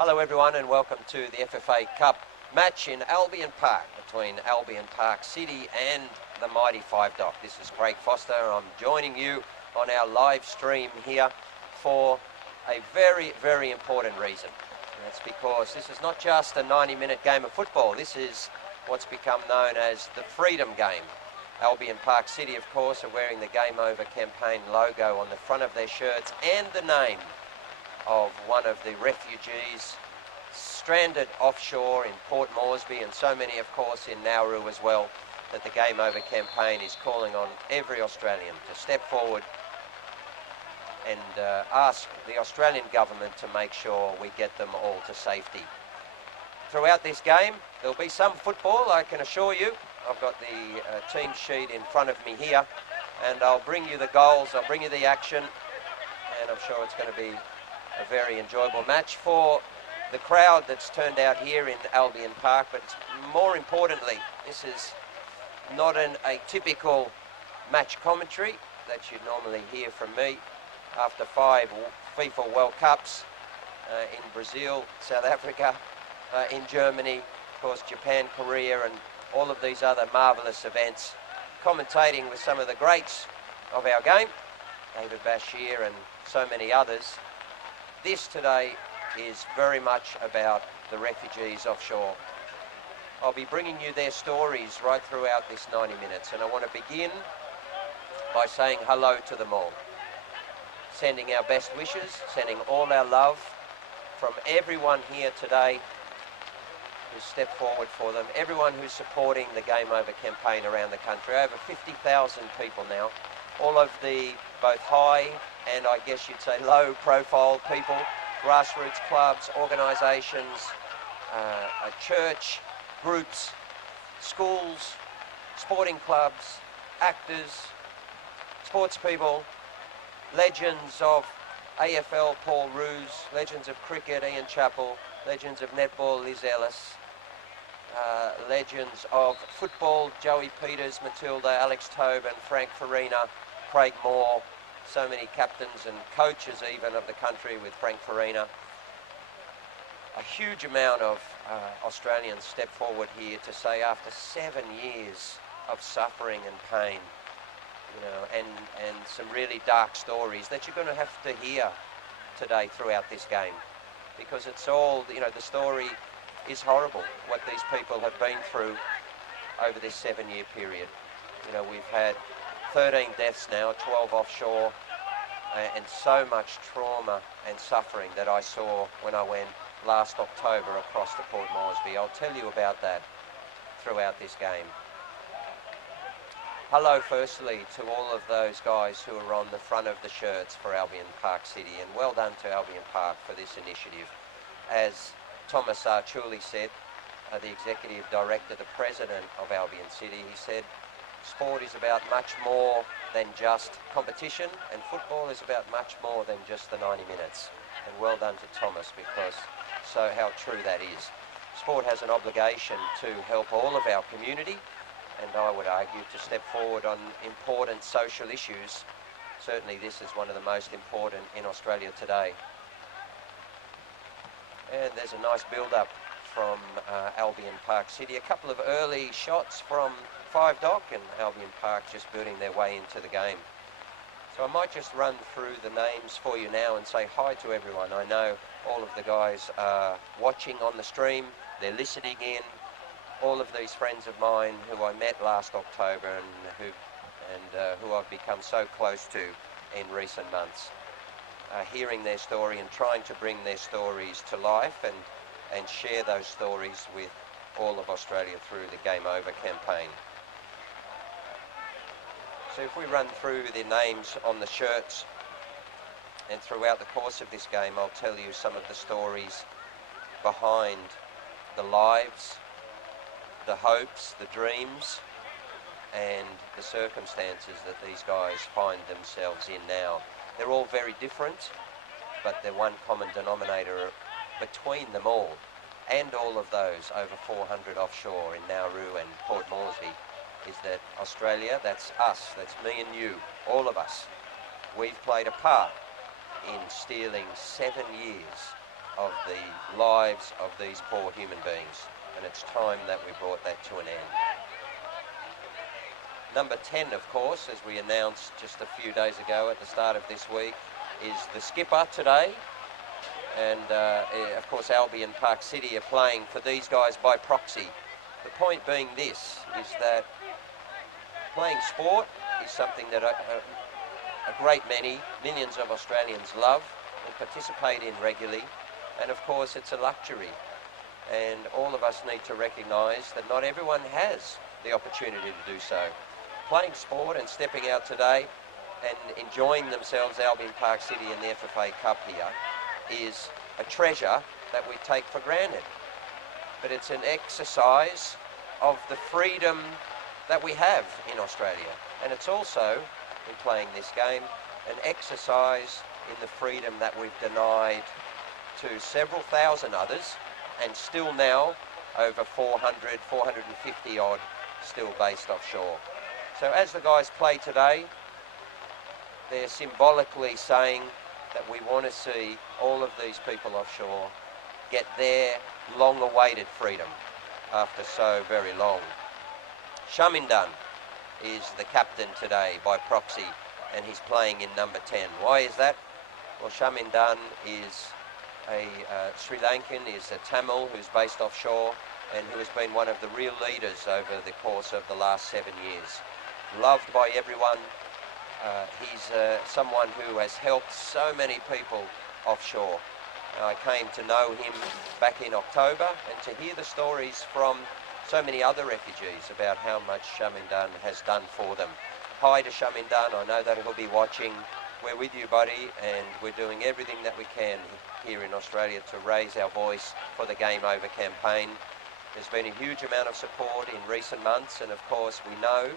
Hello everyone and welcome to the FFA Cup match in Albion Park between Albion Park City and the mighty Five Dock. This is Craig Foster. I'm joining you on our live stream here for a very, very important reason. And that's because this is not just a 90-minute game of football. This is what's become known as the Freedom Game. Albion Park City, of course, are wearing the Gameover campaign logo on the front of their shirts and the name of one of the refugees stranded offshore in Port Moresby, and so many, of course, in Nauru as well, that the Gameover campaign is calling on every Australian to step forward and ask the Australian government to make sure we get them all to safety. Throughout this game, there'll be some football, I can assure you. I've got the team sheet in front of me here, and I'll bring you the goals, I'll bring you the action, and I'm sure it's going to be a very enjoyable match for the crowd that's turned out here in Albion Park. But more importantly, this is not a typical match commentary that you'd normally hear from me after 5 FIFA World Cups in Brazil, South Africa, in Germany, of course Japan, Korea, and all of these other marvellous events, commentating with some of the greats of our game, David Bashir and so many others. This today is very much about the refugees offshore. I'll be bringing you their stories right throughout this 90 minutes, and I want to begin by saying hello to them all. Sending our best wishes, sending all our love from everyone here today who's stepped forward for them, everyone who's supporting the Gameover campaign around the country. Over 50,000 people now, all of the both high and I guess you'd say low profile people, grassroots clubs, organisations, church groups, schools, sporting clubs, actors, sports people, legends of AFL, Paul Roos, legends of cricket, Ian Chappell, legends of netball, Liz Ellis, legends of football, Joey Peters, Matilda, Alex Tobin, Frank Farina, Craig Moore, so many captains and coaches even of the country with Frank Farina. A huge amount of Australians step forward here to say after 7 years of suffering and pain, you know, and some really dark stories that you're going to have to hear today throughout this game, because it's all, you know, the story is horrible, what these people have been through over this 7-year period. You know, we've had 13 deaths now, 12 offshore, and so much trauma and suffering that I saw when I went last October across to Port Moresby. I'll tell you about that throughout this game. Hello firstly to all of those guys who are on the front of the shirts for Albion Park City, and well done to Albion Park for this initiative. As Thomas Archuli said, the Executive Director, the President of Albion City, he said, sport is about much more than just competition, and football is about much more than just the 90 minutes. And well done to Thomas, because so how true that is. Sport has an obligation to help all of our community, and I would argue to step forward on important social issues. Certainly this is one of the most important in Australia today. And there's a nice build-up from Albion Park City. A couple of early shots from Five Dock, and Albion Park just building their way into the game. So I might just run through the names for you now and say hi to everyone. I know all of the guys are watching on the stream, they're listening in. All of these friends of mine who I met last October and who I've become so close to in recent months. Hearing their story and trying to bring their stories to life and share those stories with all of Australia through the Gameover campaign. So if we run through the names on the shirts, and throughout the course of this game I'll tell you some of the stories behind the lives, the hopes, the dreams, and the circumstances that these guys find themselves in now. They're all very different, but the one common denominator between them all, and all of those over 400 offshore in Nauru and Port Moresby, is that Australia, that's us, that's me and you, all of us, we've played a part in stealing 7 years of the lives of these poor human beings. And it's time that we brought that to an end. Number 10, of course, as we announced just a few days ago at the start of this week, is the skipper today. And of course, Albion Park City are playing for these guys by proxy. The point being this, is that playing sport is something that a great many, millions of Australians love and participate in regularly. And of course, it's a luxury. And all of us need to recognise that not everyone has the opportunity to do so. Playing sport and stepping out today and enjoying themselves, Albion Park City and the FFA Cup here, is a treasure that we take for granted. But it's an exercise of the freedom that we have in Australia. And it's also, in playing this game, an exercise in the freedom that we've denied to several thousand others, and still now over 400, 450 odd still based offshore. So as the guys play today, they're symbolically saying that we want to see all of these people offshore get their long-awaited freedom after so very long. Shamindan is the captain today by proxy, and he's playing in number 10. Why is that? Well, Shamindan is a Sri Lankan, is a Tamil who's based offshore and who has been one of the real leaders over the course of the last 7 years. Loved by everyone. He's someone who has helped so many people offshore. I came to know him back in October, and to hear the stories from so many other refugees about how much Shamindan has done for them. Hi to Shamindan, I know that he'll be watching. We're with you, buddy, and we're doing everything that we can here in Australia to raise our voice for the Gameover campaign. There's been a huge amount of support in recent months, and of course we know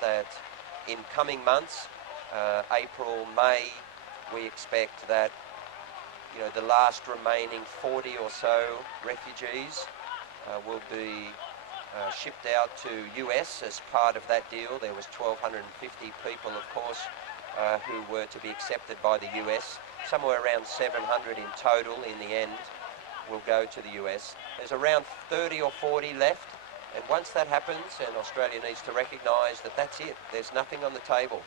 that in coming months, April, May, we expect that the last remaining 40 or so refugees will be shipped out to US as part of that deal. There was 1,250 people, of course, who were to be accepted by the US. Somewhere around 700 in total in the end will go to the US. There's around 30 or 40 left, and once that happens, and Australia needs to recognise that that's it, there's nothing on the table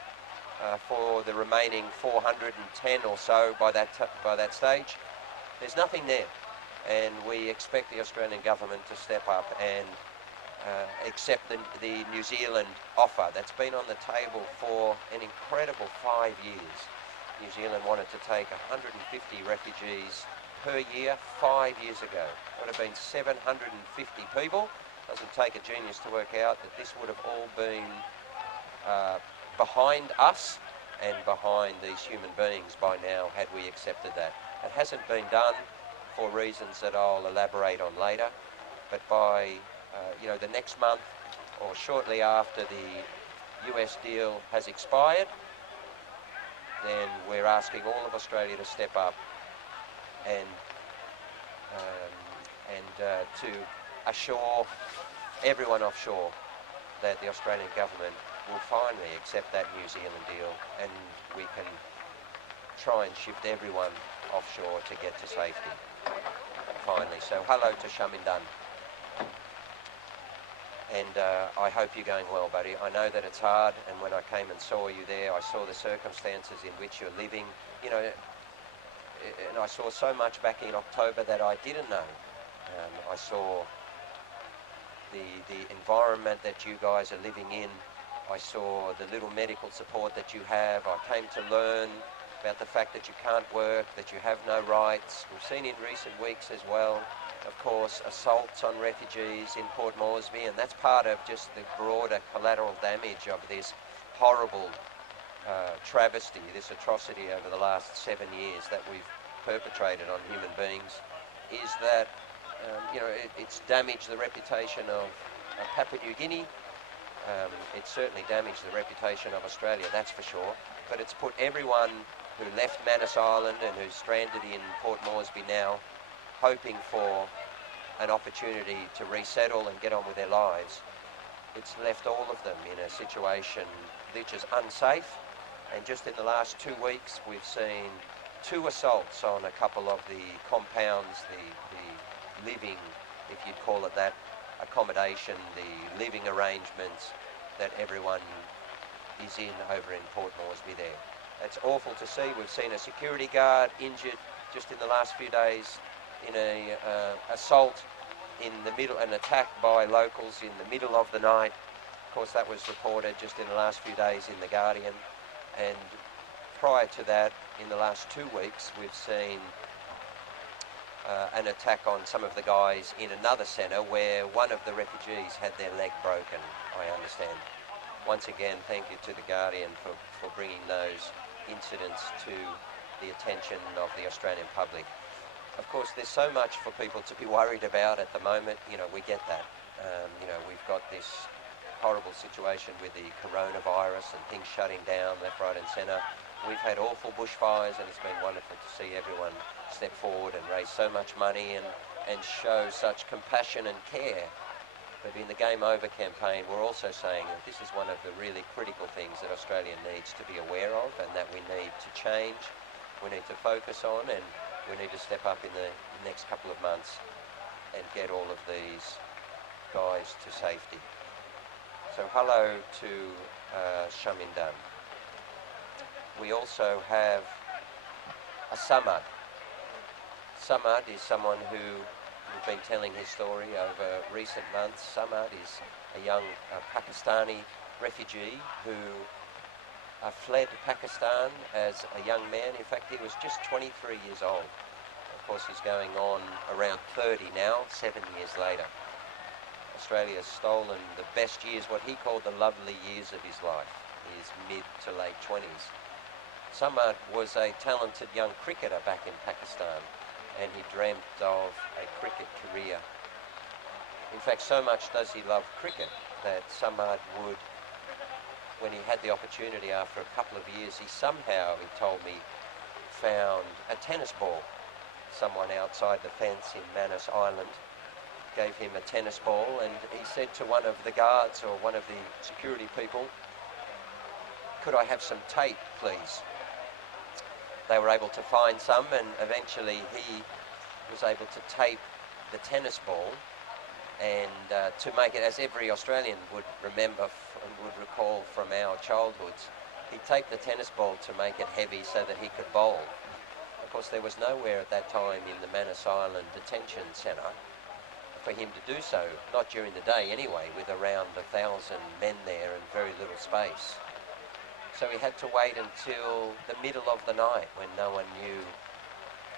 for the remaining 410 or so by that stage. There's nothing there, and we expect the Australian government to step up and accept the New Zealand offer that's been on the table for an incredible 5 years. New Zealand wanted to take 150 refugees per year 5 years ago. It would have been 750 people. Doesn't take a genius to work out that this would have all been behind us and behind these human beings by now had we accepted that. It hasn't been done for reasons that I'll elaborate on later, but by the next month or shortly after the US deal has expired, then we're asking all of Australia to step up and to assure everyone offshore that the Australian government will finally accept that New Zealand deal, and we can try and shift everyone offshore to get to safety finally. So hello to Shamindan. And I hope you're going well, buddy. I know that it's hard, and when I came and saw you there, I saw the circumstances in which you're living, and I saw so much back in October that I didn't know. I saw the environment that you guys are living in. I saw the little medical support that you have. I came to learn about the fact that you can't work, that you have no rights. We've seen in recent weeks as well, of course, assaults on refugees in Port Moresby, and that's part of just the broader collateral damage of this horrible travesty, this atrocity over the last 7 years that we've perpetrated on human beings, is that it's damaged the reputation of Papua New Guinea. It's certainly damaged the reputation of Australia, that's for sure, but it's put everyone who left Manus Island and who's stranded in Port Moresby now hoping for an opportunity to resettle and get on with their lives. It's left all of them in a situation which is unsafe, and just in the last 2 weeks we've seen 2 assaults on a couple of the compounds, the living, if you'd call it that, accommodation, the living arrangements that everyone is in over in Port Moresby there. It's awful to see. We've seen a security guard injured just in the last few days in a assault in the middle, an attack by locals in the middle of the night. Of course, that was reported just in the last few days in The Guardian. And prior to that, in the last 2 weeks, we've seen an attack on some of the guys in another centre where one of the refugees had their leg broken, I understand. Once again, thank you to The Guardian for bringing those incidents to the attention of the Australian public. Of course, there's so much for people to be worried about at the moment. You know, we get that. You know, we've got this horrible situation with the coronavirus and things shutting down left, right and centre. We've had awful bushfires, and it's been wonderful to see everyone step forward and raise so much money and show such compassion and care. But in the Gameover campaign, we're also saying that this is one of the really critical things that Australia needs to be aware of and that we need to change, we need to focus on, and we need to step up in the next couple of months and get all of these guys to safety. So hello to Shamindam. We also have a Samad. Samad is someone who we've been telling his story over recent months. Samad is a young Pakistani refugee who fled Pakistan as a young man. In fact, he was just 23 years old. Of course, he's going on around 30 now, 7 years later. Australia has stolen the best years, what he called the lovely years of his life, his mid to late 20s. Samad was a talented young cricketer back in Pakistan, and he dreamt of a cricket career. In fact, so much does he love cricket that Samad would, when he had the opportunity after a couple of years, he somehow, he told me, found a tennis ball. Someone outside the fence in Manus Island gave him a tennis ball, and he said to one of the guards or one of the security people, "Could I have some tape, please?" They were able to find some, and eventually he was able to tape the tennis ball, and to make it, as every Australian would remember and would recall from our childhoods, he taped the tennis ball to make it heavy so that he could bowl. Of course, there was nowhere at that time in the Manus Island detention centre for him to do so, not during the day anyway, with around 1,000 men there and very little space. So he had to wait until the middle of the night when no one knew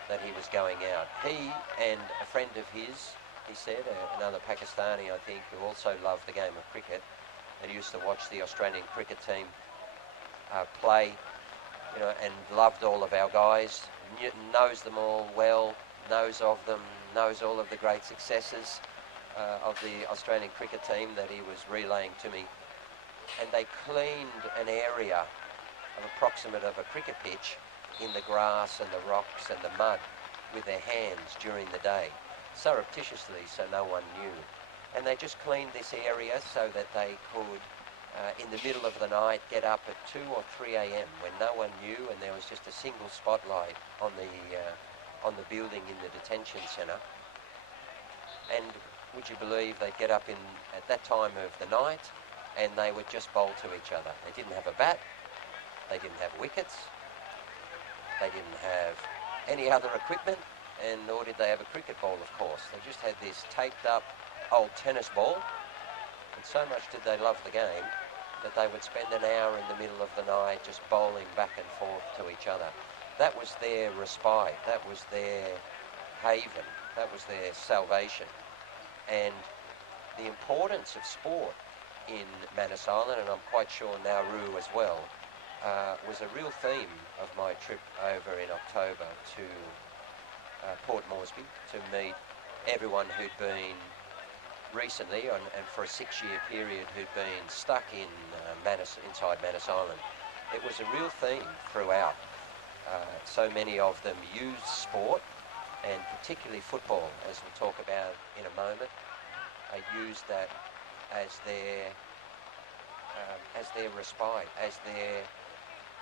that he was going out. He and a friend of his, he said, another Pakistani, I think, who also loved the game of cricket and used to watch the Australian cricket team play, you know, and loved all of our guys, knows them all well, knows of them, knows all of the great successes of the Australian cricket team that he was relaying to me. And they cleaned an area of approximate of a cricket pitch in the grass and the rocks and the mud with their hands during the day, surreptitiously, so no one knew. And they just cleaned this area so that they could, in the middle of the night, get up at 2 or 3 a.m. when no one knew, and there was just a single spotlight on the building in the detention centre. And would you believe they'd get up at that time of the night, and they would just bowl to each other. They didn't have a bat, they didn't have wickets, they didn't have any other equipment, and nor did they have a cricket ball, of course. They just had this taped up old tennis ball, and so much did they love the game that they would spend an hour in the middle of the night just bowling back and forth to each other. That was their respite, that was their haven, that was their salvation. And the importance of sport in Manus Island, and I'm quite sure Nauru as well, was a real theme of my trip over in October to Port Moresby to meet everyone who'd been recently, and for a 6-year period, who'd been stuck in inside Manus Island. It was a real theme throughout. So many of them used sport, and particularly football, as we'll talk about in a moment, used that as their respite, as their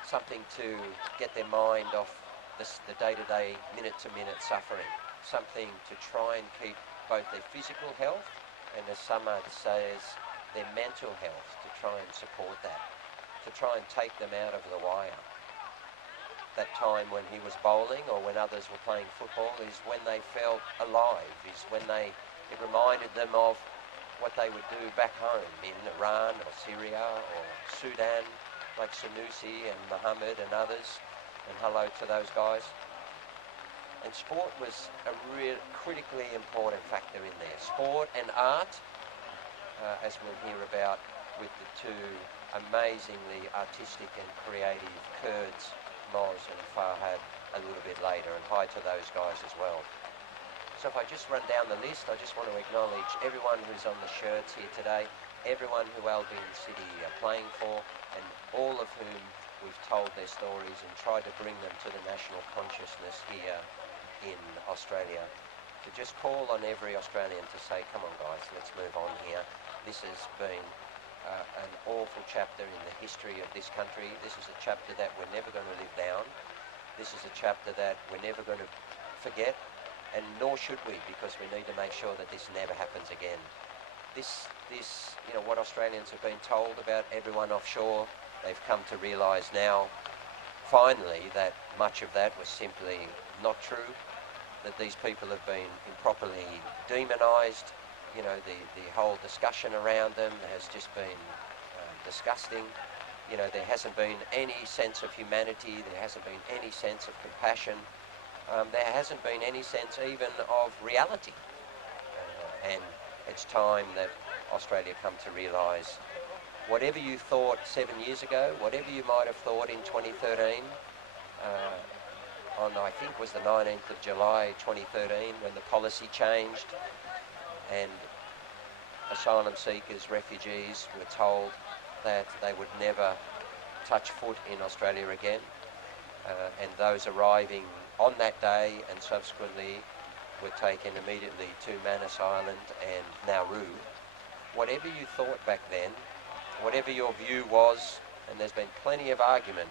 something to get their mind off the day-to-day, minute-to-minute suffering, something to try and keep both their physical health and, as Samad says, their mental health, to try and support that, to try and take them out of the wire. That time when he was bowling or when others were playing football is when they felt alive, is when it reminded them of what they would do back home in Iran or Syria or Sudan, like Sanusi and Mohammed and others, and hello to those guys. And sport was a real critically important factor in there. Sport and art, as we'll hear about with the two amazingly artistic and creative Kurds, Moz and Farhad, a little bit later, and hi to those guys as well. So if I just run down the list, I just want to acknowledge everyone who's on the shirts here today, everyone who Albion City are playing for, and all of whom we've told their stories and tried to bring them to the national consciousness here in Australia. To just call on every Australian to say, come on guys, let's move on here. This has been an awful chapter in the history of this country. This is a chapter that we're never going to live down. This is a chapter that we're never going to forget, and nor should we, because we need to make sure that this never happens again. This, you know, what Australians have been told about everyone offshore, they've come to realise now, finally, that much of that was simply not true, that these people have been improperly demonised. You know, the whole discussion around them has just been disgusting. You know, there hasn't been any sense of humanity, there hasn't been any sense of compassion, there hasn't been any sense even of reality. And it's time that Australia come to realise, whatever you thought 7 years ago, whatever you might have thought in 2013, on I think was the 19th of July 2013 when the policy changed, and asylum seekers, refugees were told that they would never touch foot in Australia again, and those arriving on that day and subsequently were taken immediately to Manus Island and Nauru. Whatever you thought back then, whatever your view was, and there's been plenty of argument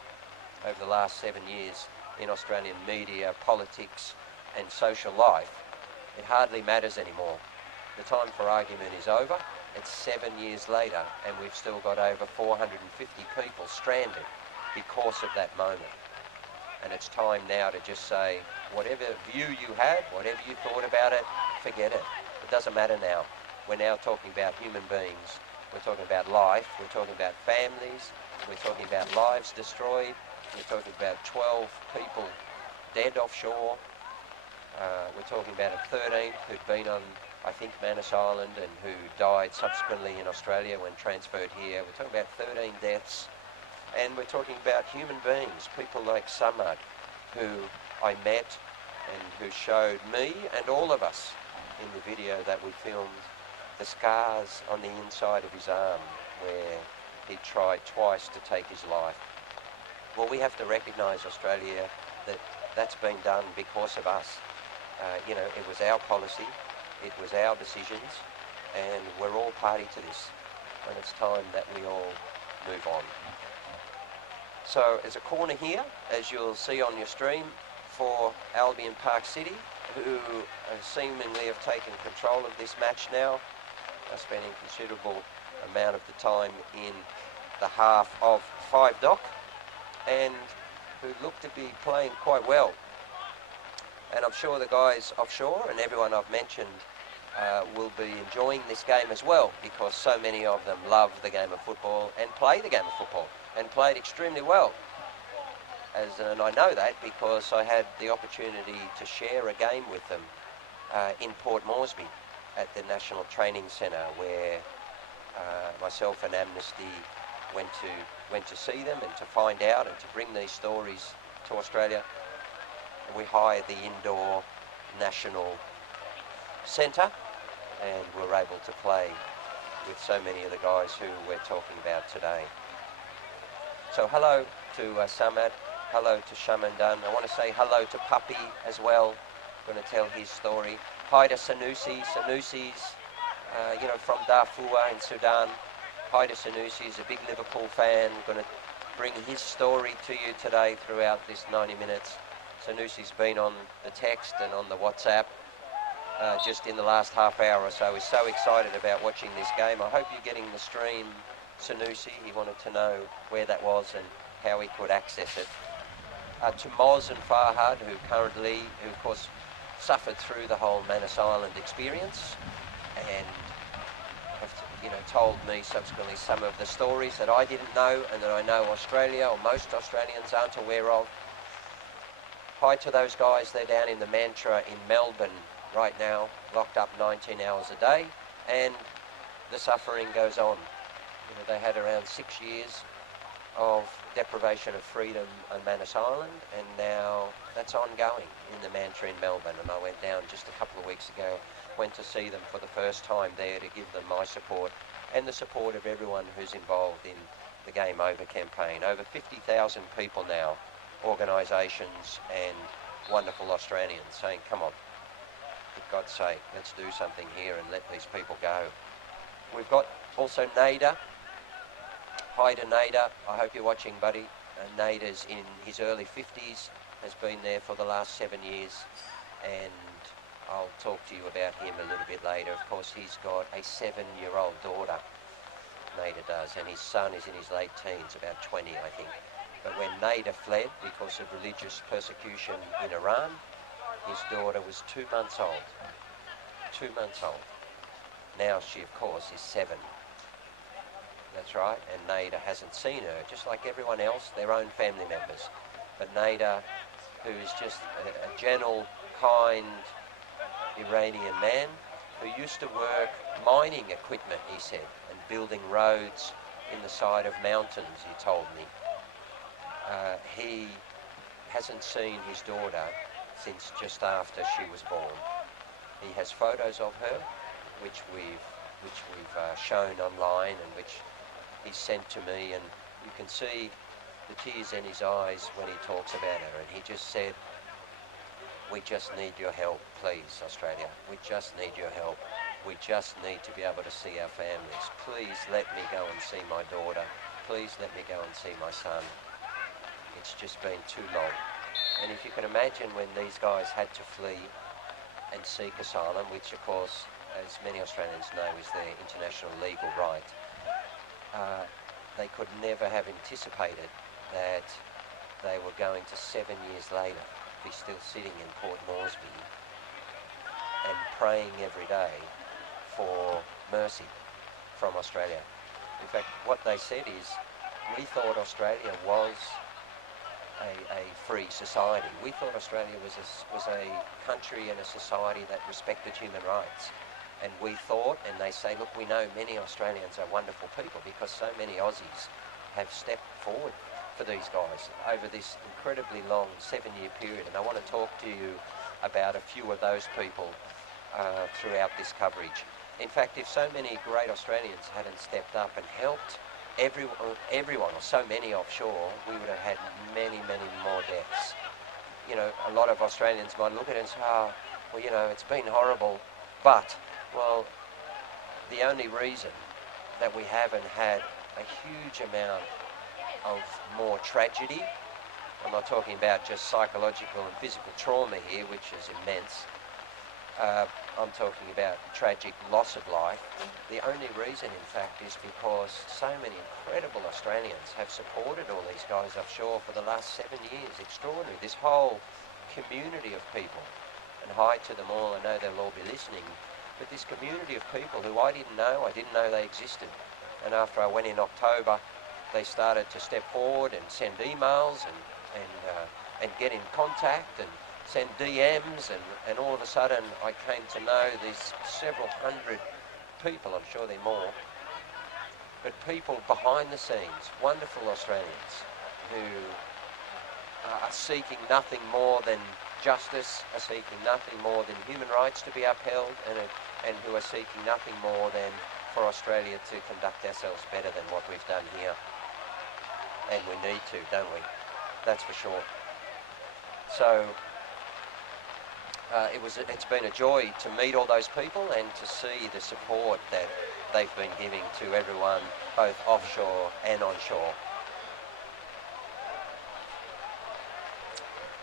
over the last 7 years in Australian media, politics and social life, it hardly matters anymore. The time for argument is over. It's 7 years later and we've still got over 450 people stranded because of that moment. And it's time now to just say, whatever view you had, whatever you thought about it, forget it. It doesn't matter now. We're now talking about human beings. We're talking about life. We're talking about families. We're talking about lives destroyed. We're talking about 12 people dead offshore. We're talking about a 13th who'd been on, I think, Manus Island and who died subsequently in Australia when transferred here. We're talking about 13 deaths. And we're talking about human beings, people like Samad, who I met and who showed me and all of us in the video that we filmed the scars on the inside of his arm where he tried twice to take his life. Well, we have to recognise, Australia, that that's been done because of us. You know, it was our policy, it was our decisions, and we're all party to this. And it's time that we all move on. So there's a corner here, as you'll see on your stream, for Albion Park City, who seemingly have taken control of this match now, spending considerable amount of the time in the half of 5 dock, and who look to be playing quite well. And I'm sure the guys offshore and everyone I've mentioned will be enjoying this game as well, because so many of them love the game of football and play the game of football and played extremely well. And I know that because I had the opportunity to share a game with them in Port Moresby at the National Training Centre, where myself and Amnesty went to see them and to find out and to bring these stories to Australia. And we hired the indoor national centre and were able to play with so many of the guys who we're talking about today. So hello to Samad, hello to Shamandan. I want to say hello to Puppy as well, going to tell his story. Hi to Sanusi. Sanusi's, you know, from Darfur in Sudan. Hi to Sanusi, he's a big Liverpool fan. Going to bring his story to you today throughout this 90 minutes. Sanusi's been on the text and on the WhatsApp just in the last half hour or so. He's so excited about watching this game. I hope you're getting the stream, Sanusi. He wanted to know where that was and how he could access it. To Moz and Farhad, who of course suffered through the whole Manus Island experience and have, told me subsequently some of the stories that I didn't know and that I know Australia or most Australians aren't aware of. Hi to those guys. They're down in the Mantra in Melbourne right now, locked up 19 hours a day, and the suffering goes on. They had around 6 years of deprivation of freedom on Manus Island, and now that's ongoing in the Mantra in Melbourne. And I went down just a couple of weeks ago, went to see them for the first time there to give them my support and the support of everyone who's involved in the Gameover campaign. Over 50,000 people now, organisations and wonderful Australians saying, come on, for God's sake, let's do something here and let these people go. We've got also Nader. Hi to Nader. I hope you're watching, buddy. Nader's in his early 50s, has been there for the last 7 years, and I'll talk to you about him a little bit later. Of course, he's got a 7-year-old daughter, Nader does, and his son is in his late teens, about 20, I think. But when Nader fled because of religious persecution in Iran, his daughter was 2 months old. 2 months old. Now she, of course, is 7. That's right, and Nader hasn't seen her, just like everyone else, their own family members. But Nader, who is just a gentle, kind Iranian man, who used to work mining equipment, he said, and building roads in the side of mountains, he told me. He hasn't seen his daughter since just after she was born. He has photos of her, which we've shown online and which he sent to me, and you can see the tears in his eyes when he talks about her. And he just said, we just need your help, please, Australia. We just need your help. We just need to be able to see our families. Please let me go and see my daughter. Please let me go and see my son. It's just been too long. And if you can imagine when these guys had to flee and seek asylum, which of course, as many Australians know, is their international legal right, they could never have anticipated that they were going to 7 years later be still sitting in Port Moresby and praying every day for mercy from Australia. In fact, what they said is, we thought Australia was a free society. We thought Australia was a country and a society that respected human rights. And we thought, and they say, look, we know many Australians are wonderful people because so many Aussies have stepped forward for these guys over this incredibly long 7-year period. And I want to talk to you about a few of those people throughout this coverage. In fact, if so many great Australians hadn't stepped up and helped everyone, or so many offshore, we would have had many, many more deaths. A lot of Australians might look at it and say, oh, well, it's been horrible, but, well, the only reason that we haven't had a huge amount of more tragedy, I'm not talking about just psychological and physical trauma here, which is immense, I'm talking about tragic loss of life. The only reason, in fact, is because so many incredible Australians have supported all these guys offshore for the last 7 years. Extraordinary. This whole community of people, and hi to them all, I know they'll all be listening, but this community of people who I didn't know they existed. And after I went in October, they started to step forward and send emails and get in contact and send DMs, and all of a sudden I came to know there's several hundred people, I'm sure there are more, but people behind the scenes, wonderful Australians who are seeking nothing more than justice, are seeking nothing more than human rights to be upheld, and who are seeking nothing more than for Australia to conduct ourselves better than what we've done here. And we need to, don't we? That's for sure. So it's been a joy to meet all those people and to see the support that they've been giving to everyone, both offshore and onshore.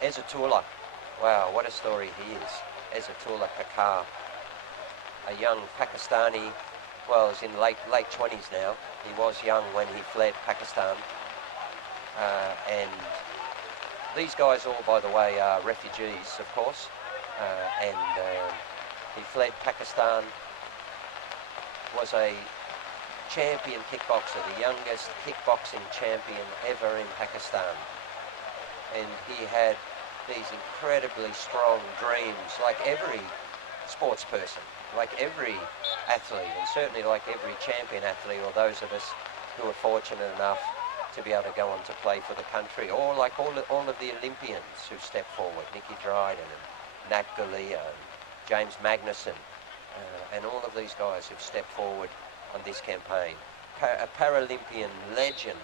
Ezatullah. Wow, what a story he is. Ezatullah Kakar, a young Pakistani, well, he's in late 20s now. He was young when he fled Pakistan. And these guys all, by the way, are refugees, of course. And he fled Pakistan, was a champion kickboxer, the youngest kickboxing champion ever in Pakistan. And he had these incredibly strong dreams, like every sports person, like every athlete, and certainly like every champion athlete, or those of us who are fortunate enough to be able to go on to play for the country, or like all of the Olympians who stepped forward, Nicky Dryden and Nat Galea and James Magnuson, and all of these guys who've stepped forward on this campaign. A Paralympian legend,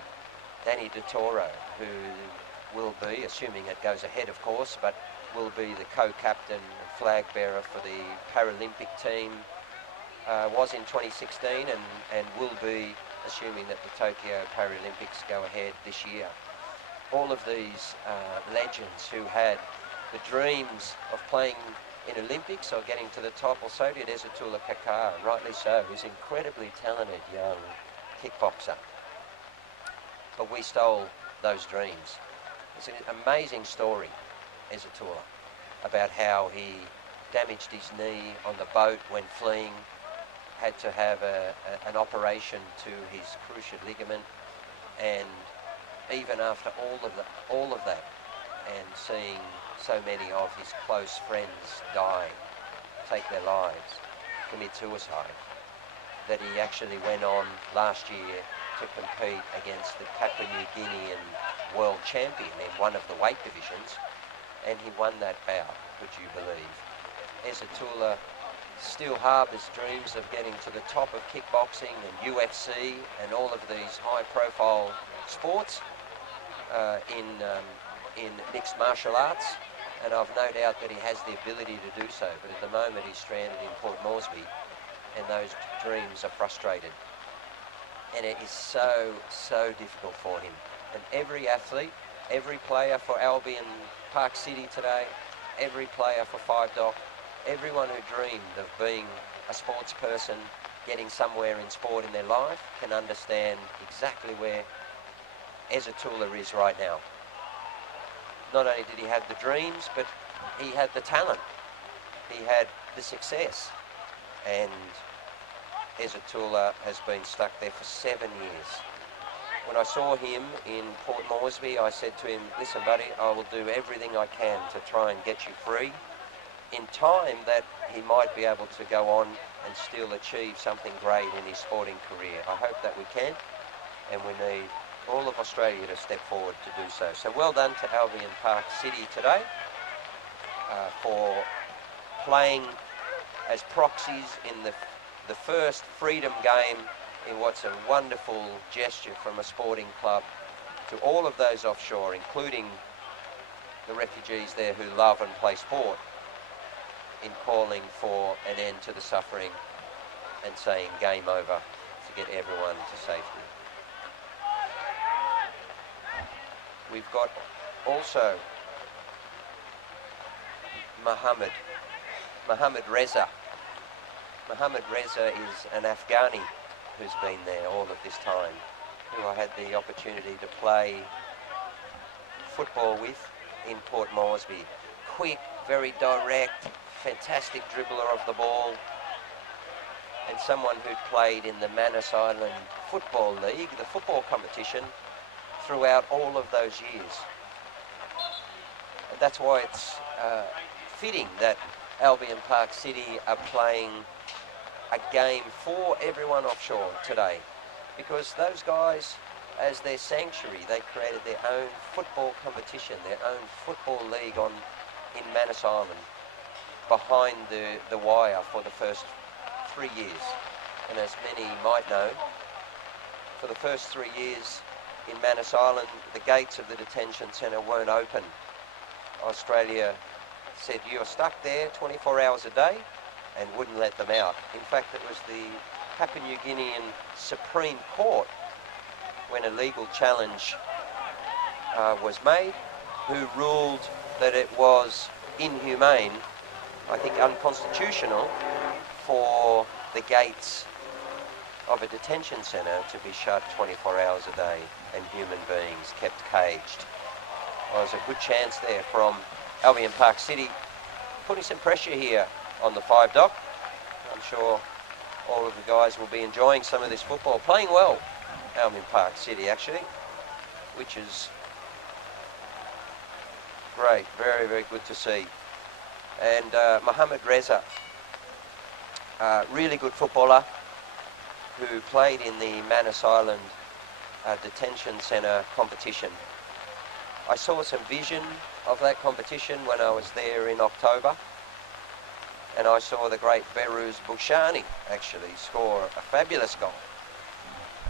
Danny Ditoro, who will be, assuming it goes ahead of course, but will be the co-captain and flag bearer for the Paralympic team, was in 2016 and will be, assuming that the Tokyo Paralympics go ahead this year. All of these legends who had the dreams of playing in Olympics or getting to the top, or so did Ezatullah Kakar, rightly so. He's an incredibly talented young kickboxer. But we stole those dreams. It's an amazing story, Ezatullah, about how he damaged his knee on the boat when fleeing, had to have an operation to his cruciate ligament, and even after all of that, and seeing so many of his close friends die, take their lives, commit suicide, that he actually went on last year to compete against the Papua New Guinean world champion in one of the weight divisions, and he won that bout, would you believe. Ezatullah still harbours dreams of getting to the top of kickboxing and UFC and all of these high-profile sports in mixed martial arts, and I've no doubt that he has the ability to do so, but at the moment he's stranded in Port Moresby, and those dreams are frustrated. And it is so difficult for him. And every athlete, every player for Albion Park City today, every player for Five Dock, everyone who dreamed of being a sports person, getting somewhere in sport in their life, can understand exactly where Ezatullah is right now. Not only did he have the dreams, but he had the talent. He had the success. And Ezatullah has been stuck there for 7 years. When I saw him in Port Moresby, I said to him, listen buddy, I will do everything I can to try and get you free in time that he might be able to go on and still achieve something great in his sporting career. I hope that we can, and we need all of Australia to step forward to do so. So well done to Albion Park City today for playing as proxies in the first freedom game in what's a wonderful gesture from a sporting club to all of those offshore, including the refugees there who love and play sport, in calling for an end to the suffering and saying game over to get everyone to safety. We've got also Mohammed Reza. Mohammed Reza is an Afghani who's been there all of this time, who I had the opportunity to play football with in Port Moresby. Quick, very direct, fantastic dribbler of the ball, and someone who'd played in the Manus Island Football League, the football competition, throughout all of those years. And that's why it's fitting that Albion Park City are playing a game for everyone offshore today, because those guys, as their sanctuary, they created their own football competition, their own football league in Manus Island, behind the wire for the first 3 years. And as many might know, for the first 3 years in Manus Island, the gates of the detention centre weren't open. Australia said, you're stuck there 24 hours a day, and wouldn't let them out. In fact, it was the Papua New Guinean Supreme Court, when a legal challenge was made, who ruled that it was inhumane, I think unconstitutional, for the gates of a detention centre to be shut 24 hours a day and human beings kept caged. Well, there's a good chance there from Albion Park City, putting some pressure here on the 5 dock. I'm sure all of the guys will be enjoying some of this football. Playing well, Albion Park City actually, which is great, very, very good to see. And Mohammed Reza, really good footballer who played in the Manus Island Detention Centre competition. I saw some vision of that competition when I was there in October, and I saw the great Behrouz Bouchani actually score a fabulous goal.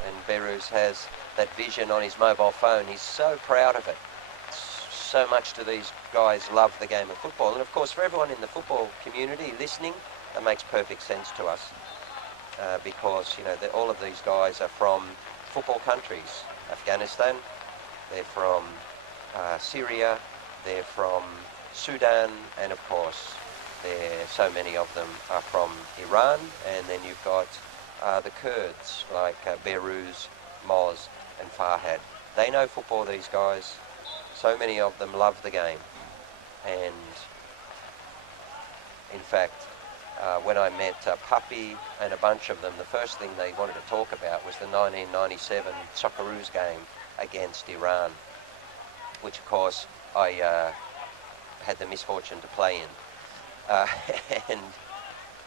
And Behrouz has that vision on his mobile phone. He's so proud of it. So much do these guys love the game of football. And of course, for everyone in the football community listening, that makes perfect sense to us because, you know, all of these guys are from football countries. Afghanistan, they're from Syria, they're from Sudan, and of course, so many of them are from Iran. And then you've got the Kurds, like Behrouz, Moz, and Farhad. They know football, these guys. So many of them love the game. And in fact, when I met Puppy and a bunch of them, the first thing they wanted to talk about was the 1997 Socceroos game against Iran, which of course I had the misfortune to play in. And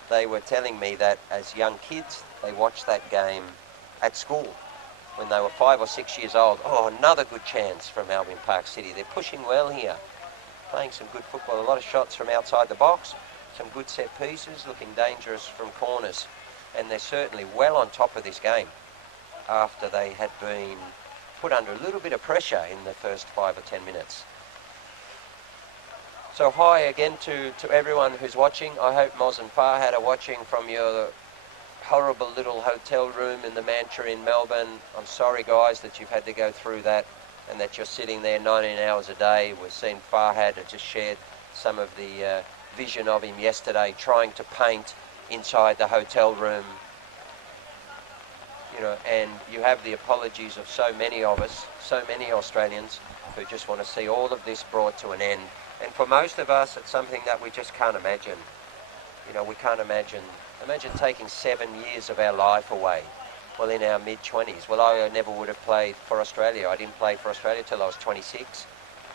they were telling me that as young kids, they watched that game at school when they were 5 or 6 years old. Oh, another good chance from Albion Park City. They're pushing well here, playing some good football. A lot of shots from outside the box, some good set pieces, looking dangerous from corners. And they're certainly well on top of this game after they had been put under a little bit of pressure in the first 5 or 10 minutes. So hi again to everyone who's watching. I hope Moz and Farhad are watching from your horrible little hotel room in the Mantra in Melbourne. I'm sorry guys that you've had to go through that and that you're sitting there 19 hours a day. We've seen Farhad had just shared some of the vision of him yesterday trying to paint inside the hotel room. You know, and you have the apologies of so many of us, so many Australians who just want to see all of this brought to an end. And for most of us, it's something that we just can't imagine. You know, we can't imagine taking 7 years of our life away. Well, in our mid-20s. Well, I never would have played for Australia. I didn't play for Australia till I was 26.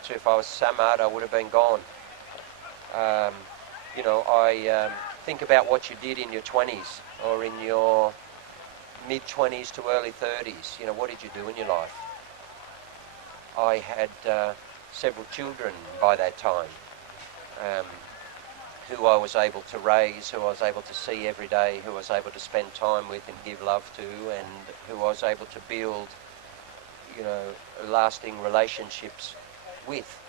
So if I was Samad, I would have been gone. You know, I think about what you did in your 20s or in your mid-20s to early 30s. You know, what did you do in your life? I had several children by that time who I was able to raise, who I was able to see every day, who I was able to spend time with and give love to, and who I was able to build, you know, lasting relationships with.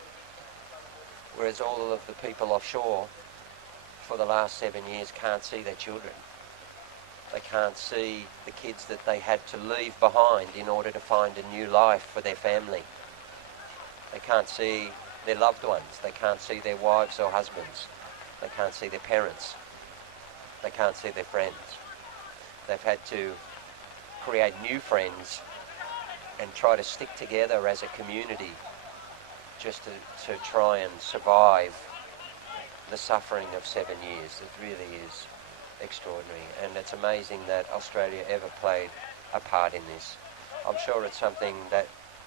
Whereas all of the people offshore for the last 7 years can't see their children. They can't see the kids that they had to leave behind in order to find a new life for their family. They can't see their loved ones. They can't see their wives or husbands. They can't see their parents. They can't see their friends. They've had to create new friends and try to stick together as a community just to try and survive the suffering of 7 years. It really is extraordinary, and it's amazing that Australia ever played a part in this. I'm sure it's something that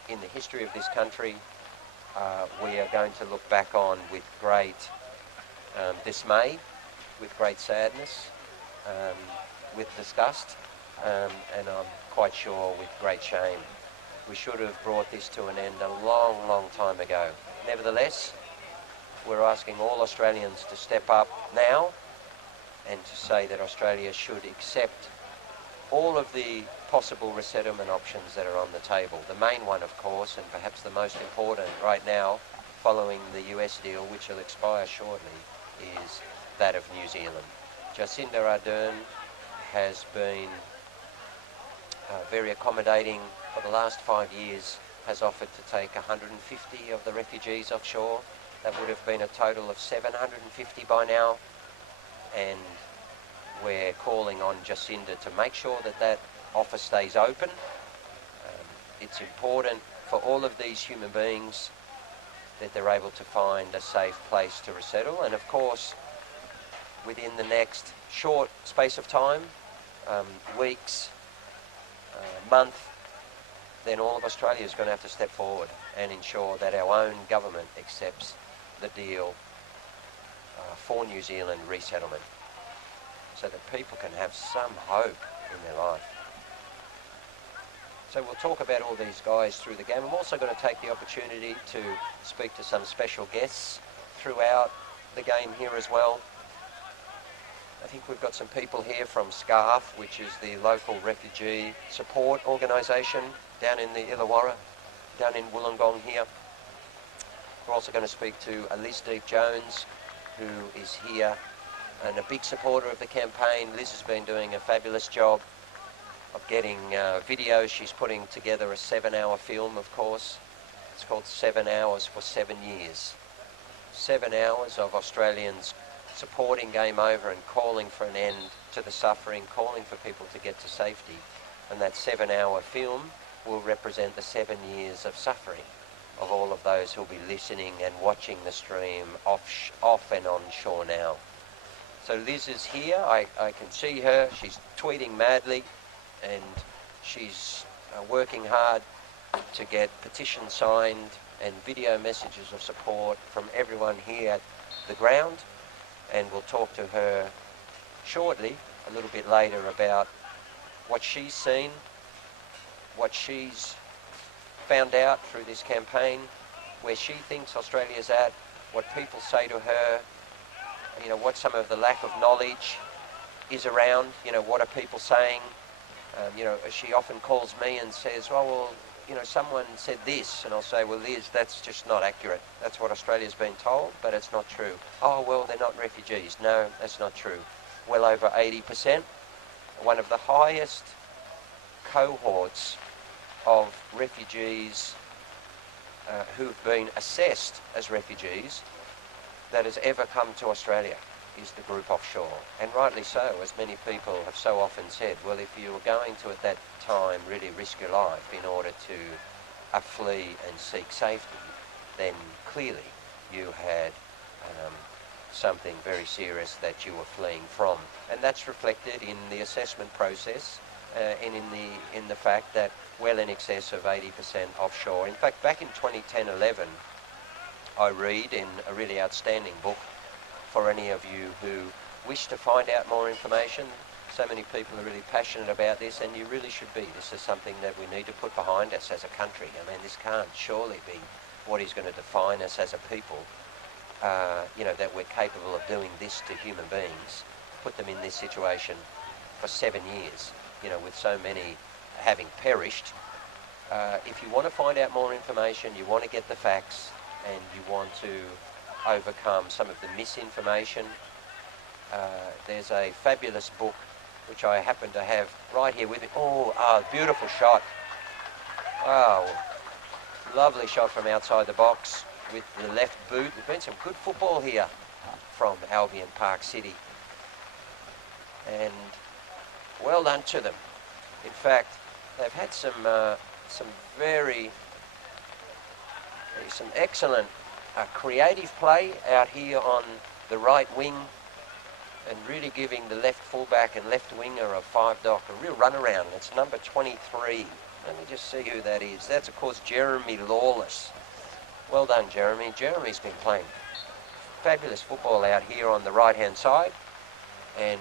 in the history of this country we are going to look back on with great dismay, with great sadness, with disgust, and I'm quite sure with great shame. We should have brought this to an end a long, long time ago. Nevertheless, we're asking all Australians to step up now and to say that Australia should accept all of the possible resettlement options that are on the table. The main one, of course, and perhaps the most important right now, following the US deal, which will expire shortly, is that of New Zealand. Jacinda Ardern has been very accommodating for the last 5 years, has offered to take 150 of the refugees offshore, That would have been a total of 750 by now, and we're calling on Jacinda to make sure that that offer stays open. It's important for all of these human beings that they're able to find a safe place to resettle, and of course within the next short space of time, weeks, month, then all of Australia is going to have to step forward and ensure that our own government accepts the deal for New Zealand resettlement, so that people can have some hope in their life. So we'll talk about all these guys through the game. I'm also going to take the opportunity to speak to some special guests throughout the game here as well. I think we've got some people here from SCARF, which is the local refugee support organisation down in the Illawarra, down in Wollongong here. We're also going to speak to Liz Deep-Jones, who is here and a big supporter of the campaign. Liz has been doing a fabulous job of getting videos. She's putting together a 7-hour film, of course. It's called 7 Hours for 7 Years. 7 hours of Australians supporting Gameover and calling for an end to the suffering, calling for people to get to safety. And that 7-hour film will represent the 7 years of suffering of all of those who'll be listening and watching the stream off and on shore now. So Liz is here. I can see her. She's tweeting madly, and she's working hard to get petitions signed and video messages of support from everyone here at the ground. And we'll talk to her shortly, a little bit later, about what she's seen, what she's found out through this campaign, where she thinks Australia's at, what people say to her, you know, what some of the lack of knowledge is around, you know, what are people saying. You know, she often calls me and says, oh, well, you know, someone said this, and I'll say, well, Liz, that's just not accurate. That's what Australia's been told, but it's not true. Oh, well, they're not refugees. No, that's not true. Well over 80%, one of the highest cohorts of refugees who've been assessed as refugees that has ever come to Australia is the group offshore. And rightly so, as many people have so often said, well, if you were going to at that time really risk your life in order to flee and seek safety, then clearly you had something very serious that you were fleeing from. And that's reflected in the assessment process and in the fact that well in excess of 80% offshore. In fact, back in 2010-11, I read in a really outstanding book for any of you who wish to find out more information. So many people are really passionate about this, and you really should be. This is something that we need to put behind us as a country. I mean, this can't surely be what is going to define us as a people, you know, that we're capable of doing this to human beings, put them in this situation for 7 years, you know, with so many having perished. If you want to find out more information, you want to get the facts, and you want to overcome some of the misinformation, there's a fabulous book which I happen to have right here with me. Oh, beautiful shot. Oh, lovely shot from outside the box with the left boot. There's been some good football here from Albion Park City, and well done to them. In fact, they've had some excellent creative play out here on the right wing, and really giving the left fullback and left winger of 5 Dock a real run around. It's number 23. Let me just see who that is. That's, of course, Jeremy Lawless. Well done, Jeremy. Jeremy's been playing fabulous football out here on the right-hand side and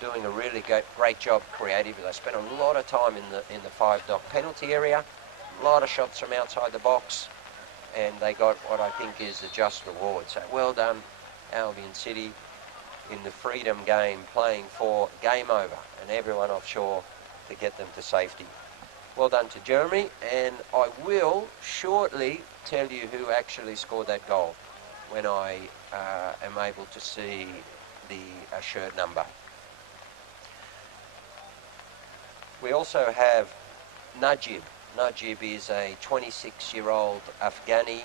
doing a really great job creatively. They spent a lot of time in the 5 Dock penalty area, a lot of shots from outside the box, and they got what I think is a just reward. So well done, Albion City, in the freedom game, playing for Gameover and everyone offshore to get them to safety. Well done to Jeremy, and I will shortly tell you who actually scored that goal when I am able to see the shirt number. We also have Najib. Najib is a 26-year-old Afghani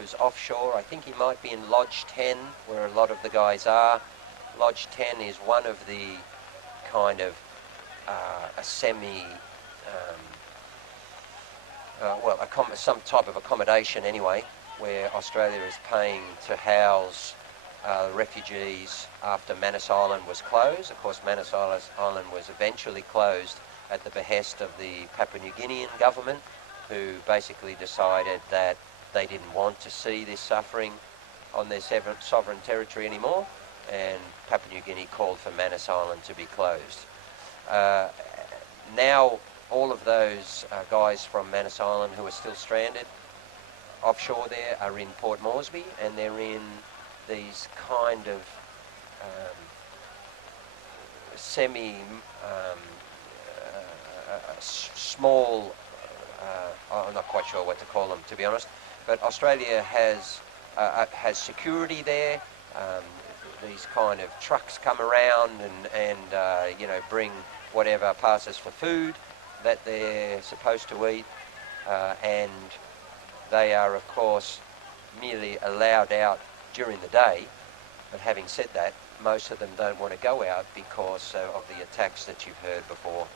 who's offshore. I think he might be in Lodge 10, where a lot of the guys are. Lodge 10 is one of the kind of a semi, some type of accommodation anyway, where Australia is paying to house refugees after Manus Island was closed. Of course, Manus Island was eventually closed at the behest of the Papua New Guinean government, who basically decided that they didn't want to see this suffering on their sovereign territory anymore, and Papua New Guinea called for Manus Island to be closed. Now all of those guys from Manus Island who are still stranded offshore there are in Port Moresby, and they're in these kind of small, I'm not quite sure what to call them, to be honest, but Australia has security there. These kind of trucks come around and you know, bring whatever passes for food that they're supposed to eat, and they are of course merely allowed out during the day. But having said that, most of them don't want to go out because of the attacks that you've heard before.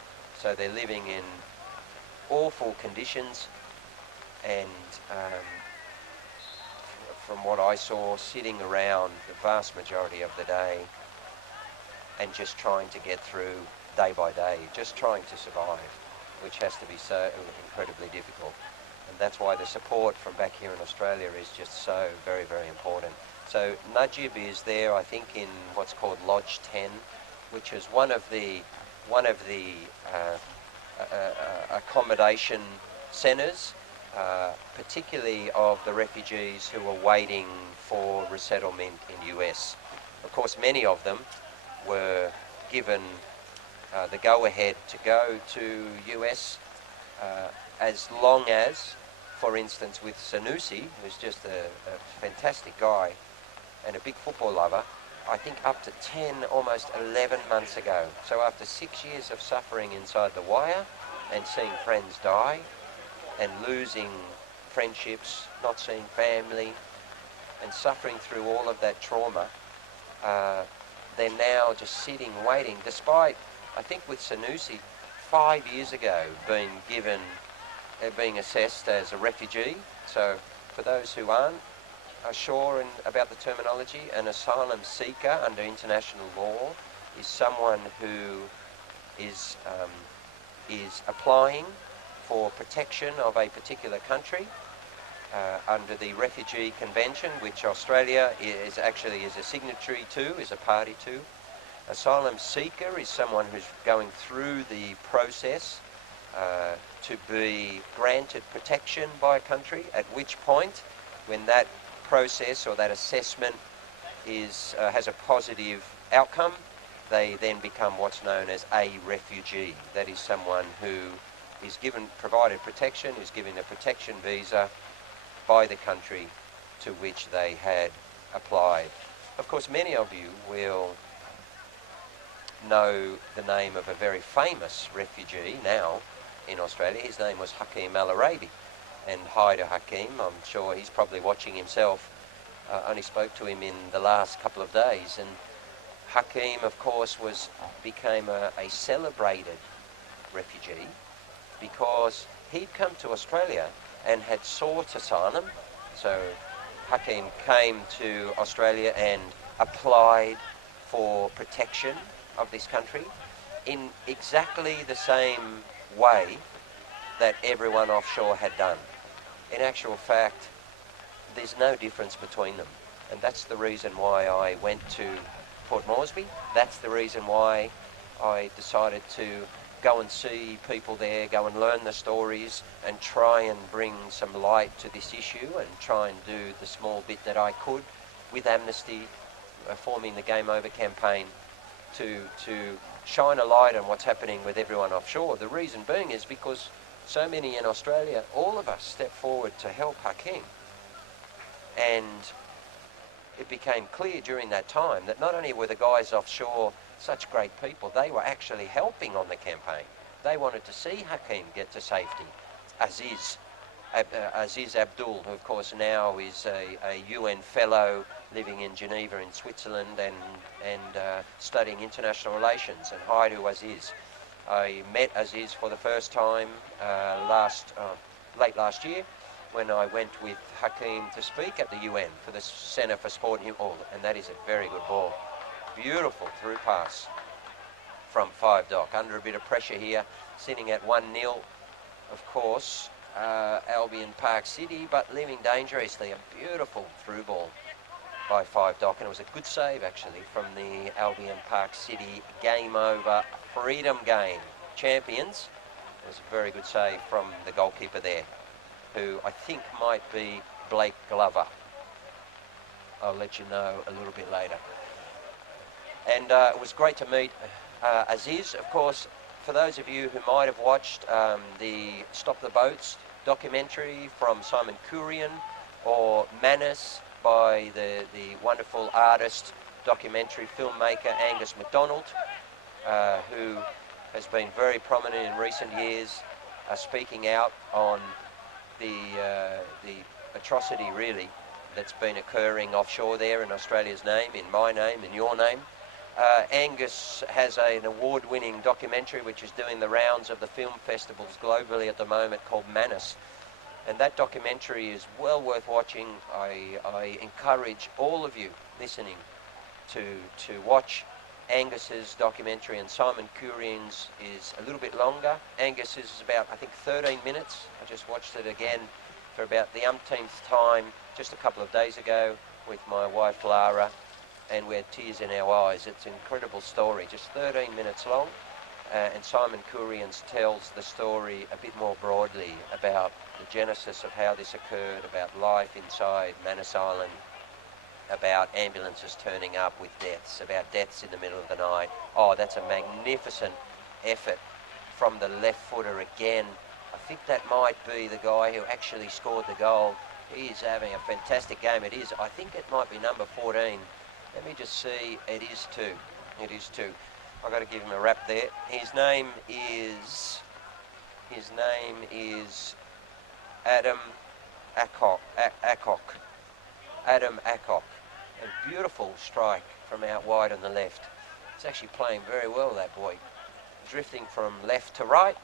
So they're living in awful conditions, and from what I saw, sitting around the vast majority of the day and just trying to get through day by day, just trying to survive, which has to be so incredibly difficult. And that's why the support from back here in Australia is just so very, very important. So Najib is there, I think, in what's called Lodge 10, which is one of the accommodation centres, particularly of the refugees who are waiting for resettlement in US. Of course, many of them were given the go-ahead to go to US as long as, for instance, with Sanusi, who's just a fantastic guy and a big football lover, I think up to 10, almost 11 months ago. So after 6 years of suffering inside the wire and seeing friends die and losing friendships, not seeing family, and suffering through all of that trauma, they're now just sitting, waiting, despite, I think with Sanusi, 5 years ago being assessed as a refugee. So for those who aren't sure about the terminology, an asylum seeker under international law is someone who is applying for protection of a particular country under the Refugee Convention, which Australia is a signatory to, is a party to. Asylum seeker is someone who's going through the process to be granted protection by a country, at which point, when that process or that assessment has a positive outcome, they then become what's known as a refugee. That is someone who is provided protection, is given a protection visa by the country to which they had applied. Of course, many of you will know the name of a very famous refugee now in Australia. His name was Hakeem Al-Arabi. And hi to Hakeem, I'm sure he's probably watching himself. Only spoke to him in the last couple of days. And Hakeem, of course, became a celebrated refugee because he'd come to Australia and had sought asylum. So Hakeem came to Australia and applied for protection of this country in exactly the same way that everyone offshore had done. In actual fact, there's no difference between them. And that's the reason why I went to Port Moresby. That's the reason why I decided to go and see people there, go and learn the stories and try and bring some light to this issue and try and do the small bit that I could with Amnesty, forming the Gameover campaign to shine a light on what's happening with everyone offshore. The reason being is because so many in Australia, all of us stepped forward to help Hakeem. And it became clear during that time that not only were the guys offshore such great people, they were actually helping on the campaign. They wanted to see Hakeem get to safety. Aziz, Aziz Abdul, who of course now is a UN fellow living in Geneva in Switzerland and studying international relations. And hi to Aziz. I met Aziz for the first time late last year when I went with Hakeem to speak at the UN for the Centre for Sport and that is a very good ball. Beautiful through pass from 5 Doc. Under a bit of pressure here, sitting at 1-0, of course, Albion Park City, but leaving dangerously. A beautiful through ball by 5 Doc, and it was a good save actually from the Albion Park City Gameover Freedom Game champions. It was a very good save from the goalkeeper there, who I think might be Blake Glover. I'll let you know a little bit later. And it was great to meet Aziz. Of course, for those of you who might have watched the Stop the Boats documentary from Simon Kurian, or Manus by the wonderful artist, documentary filmmaker Angus MacDonald, who has been very prominent in recent years, speaking out on the atrocity really that's been occurring offshore there in Australia's name, in my name, in your name. Angus has an award-winning documentary which is doing the rounds of the film festivals globally at the moment, called Manus. And that documentary is well worth watching. I encourage all of you listening to watch Angus's documentary, and Simon Kurian's is a little bit longer. Angus's is about, I think, 13 minutes. I just watched it again for about the umpteenth time just a couple of days ago with my wife Lara, and we had tears in our eyes. It's an incredible story, just 13 minutes long. And Simon Kurian's tells the story a bit more broadly about the genesis of how this occurred, about life inside Manus Island, about ambulances turning up with deaths, about deaths in the middle of the night. Oh, that's a magnificent effort from the left footer again. I think that might be the guy who actually scored the goal. He's having a fantastic game. It is, I think it might be number 14. Let me just see. It is 2. It is 2. I've got to give him a rap there. His name is Adam Acock. Adam Acock. A beautiful strike from out wide on the left. He's actually playing very well, that boy. Drifting from left to right.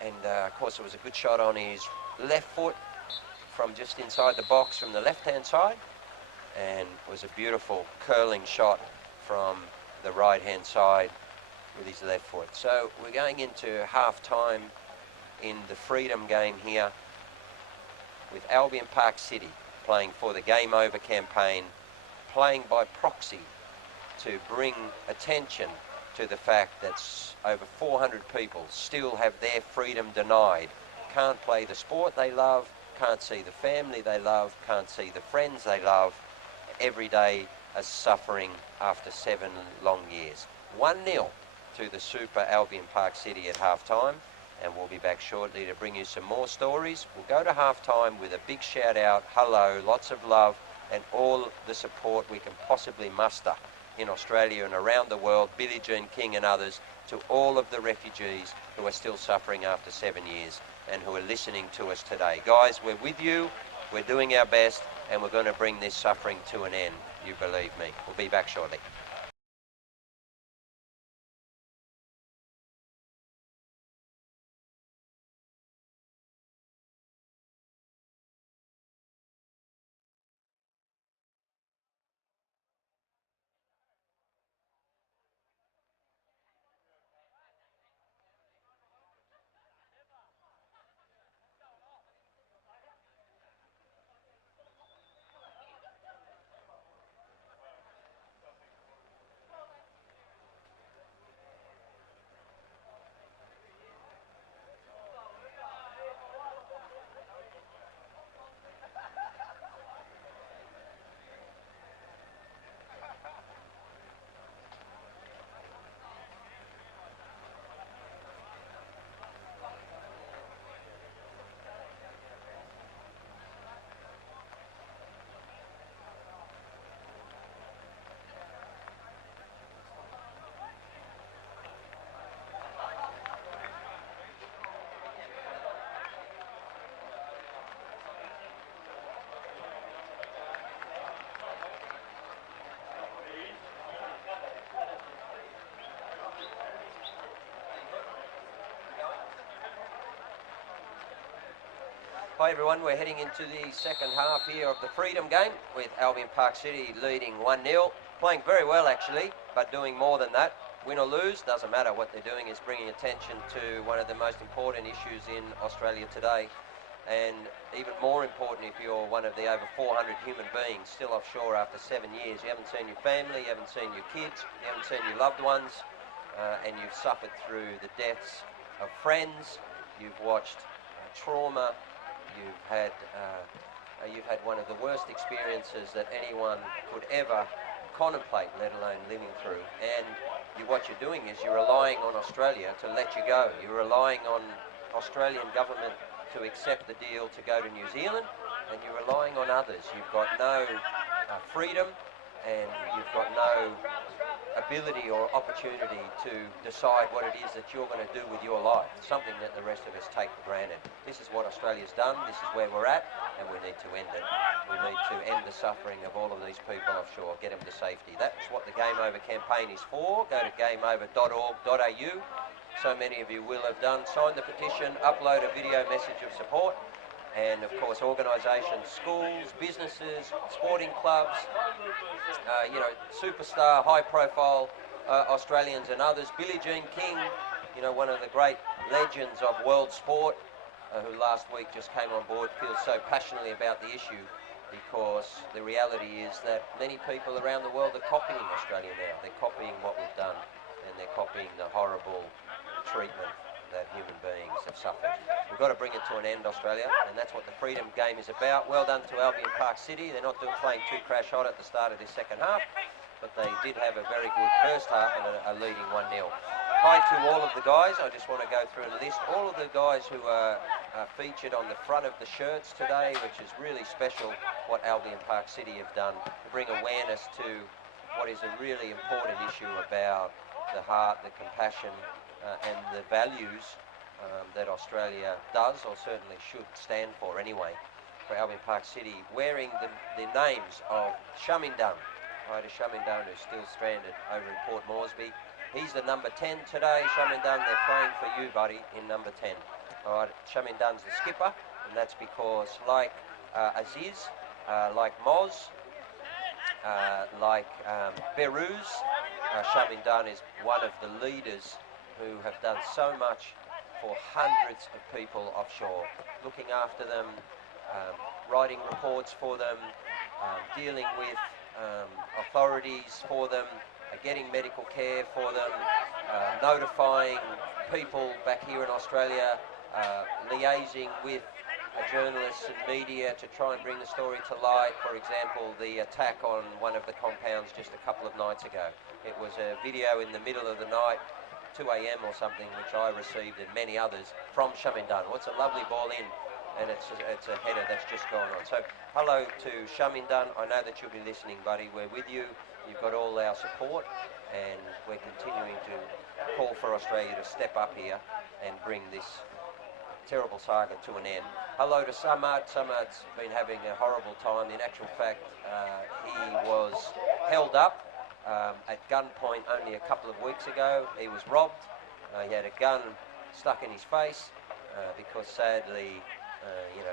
And of course it was a good shot on his left foot from just inside the box from the left-hand side. And it was a beautiful curling shot from the right-hand side with his left foot. So we're going into half-time in the Freedom Game here with Albion Park City playing for the Gameover campaign, playing by proxy to bring attention to the fact that over 400 people still have their freedom denied, can't play the sport they love, can't see the family they love, can't see the friends they love, every day are suffering after 7 long years. 1-0 to the Super Albion Park City at half-time, and we'll be back shortly to bring you some more stories. We'll go to half-time with a big shout-out, hello, lots of love, and all the support we can possibly muster in Australia and around the world, Billie Jean King and others, to all of the refugees who are still suffering after 7 years and who are listening to us today. Guys, we're with you, we're doing our best, and we're going to bring this suffering to an end, you believe me. We'll be back shortly. Hi everyone, we're heading into the second half here of the Freedom game with Albion Park City leading 1-0. Playing very well actually, but doing more than that. Win or lose, doesn't matter. What they're doing is bringing attention to one of the most important issues in Australia today. And even more important if you're one of the over 400 human beings still offshore after 7 years. You haven't seen your family, you haven't seen your kids, you haven't seen your loved ones, and you've suffered through the deaths of friends. You've watched trauma. You've had one of the worst experiences that anyone could ever contemplate, let alone living through. And what you're doing is you're relying on Australia to let you go. You're relying on Australian government to accept the deal to go to New Zealand, and you're relying on others. You've got no freedom, and you've got no ability or opportunity to decide what it is that you're going to do with your life, something that the rest of us take for granted. This is what Australia's done, this is where we're at, and we need to end it. We need to end the suffering of all of these people offshore, get them to safety. That's what the Gameover campaign is for. Go to gameover.org.au. So many of you will have done. Sign the petition, upload a video message of support, and of course organisations, schools, businesses, sporting clubs, superstar, high-profile Australians and others. Billie Jean King, one of the great legends of world sport, who last week just came on board, feels so passionately about the issue because the reality is that many people around the world are copying Australia now. They're copying what we've done, and they're copying the horrible treatment that human beings have suffered. We've got to bring it to an end, Australia, and that's what the Freedom game is about. Well done to Albion Park City. They're not playing too crash hot at the start of this second half, but they did have a very good first half and are leading 1-0. Hi to all of the guys. I just want to go through a list. All of the guys who are featured on the front of the shirts today, which is really special what Albion Park City have done to bring awareness to what is a really important issue about the heart, the compassion, and the values that Australia does, or certainly should stand for anyway, for Albion Park City, wearing the names of Shamindan. Right, a Shamindan who's still stranded over in Port Moresby. He's the number 10 today. Shamindan, they're praying for you, buddy, in number 10. All right, Shamindan's the skipper, and that's because like Aziz, like Moz, like Beruz, Shamindan is one of the leaders who have done so much for hundreds of people offshore, looking after them, writing reports for them, dealing with authorities for them, getting medical care for them, notifying people back here in Australia, liaising with journalists and media to try and bring the story to light. For example, the attack on one of the compounds just a couple of nights ago. It was a video in the middle of the night, 2 a.m. or something, which I received and many others from Shamindan. Well, it's a lovely ball in, and it's a header that's just gone on. So hello to Shamindan. I know that you'll be listening, buddy. We're with you. You've got all our support, and we're continuing to call for Australia to step up here and bring this terrible saga to an end. Hello to Samad. Samad's been having a horrible time. In actual fact, he was held up at gunpoint only a couple of weeks ago. He was robbed. He had a gun stuck in his face because sadly,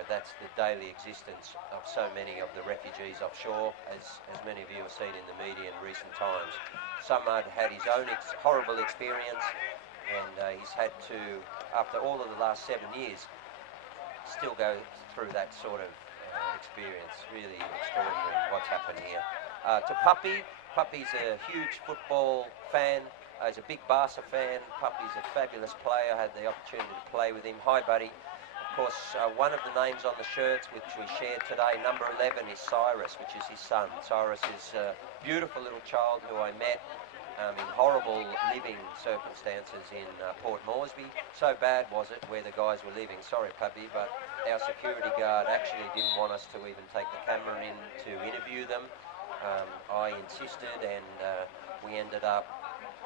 that's the daily existence of so many of the refugees offshore, as many of you have seen in the media in recent times. Samad had his own horrible experience, and he's had to, after all of the last 7 years, still go through that sort of experience. Really extraordinary what's happened here. To Puppy. Puppy's a huge football fan. He's a big Barca fan. Puppy's a fabulous player. I had the opportunity to play with him. Hi, buddy. Of course, one of the names on the shirts which we shared today, number 11, is Cyrus, which is his son. Cyrus is a beautiful little child who I met in horrible living circumstances in Port Moresby. So bad was it where the guys were living. Sorry, Puppy, but our security guard actually didn't want us to even take the camera in to interview them. I insisted, and we ended up,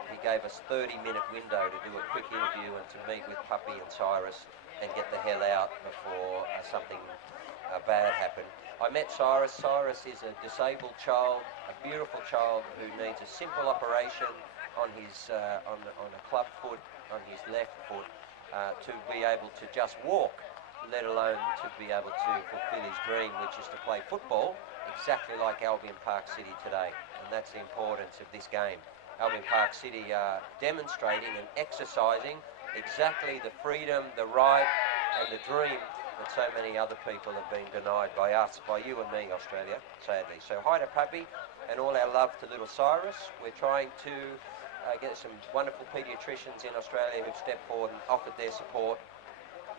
he gave us a 30-minute window to do a quick interview and to meet with Puppy and Cyrus and get the hell out before something bad happened. I met Cyrus. Cyrus is a disabled child, a beautiful child who needs a simple operation on his on a club foot, on his left foot, to be able to just walk. let alone to be able to fulfil his dream, which is to play football exactly like Albion Park City today. And that's the importance of this game. Albion Park City are demonstrating and exercising exactly the freedom, the right and the dream that so many other people have been denied by us, by you and me, Australia, sadly. So hi to Pappy and all our love to little Cyrus. We're trying to get some wonderful paediatricians in Australia who've stepped forward and offered their support.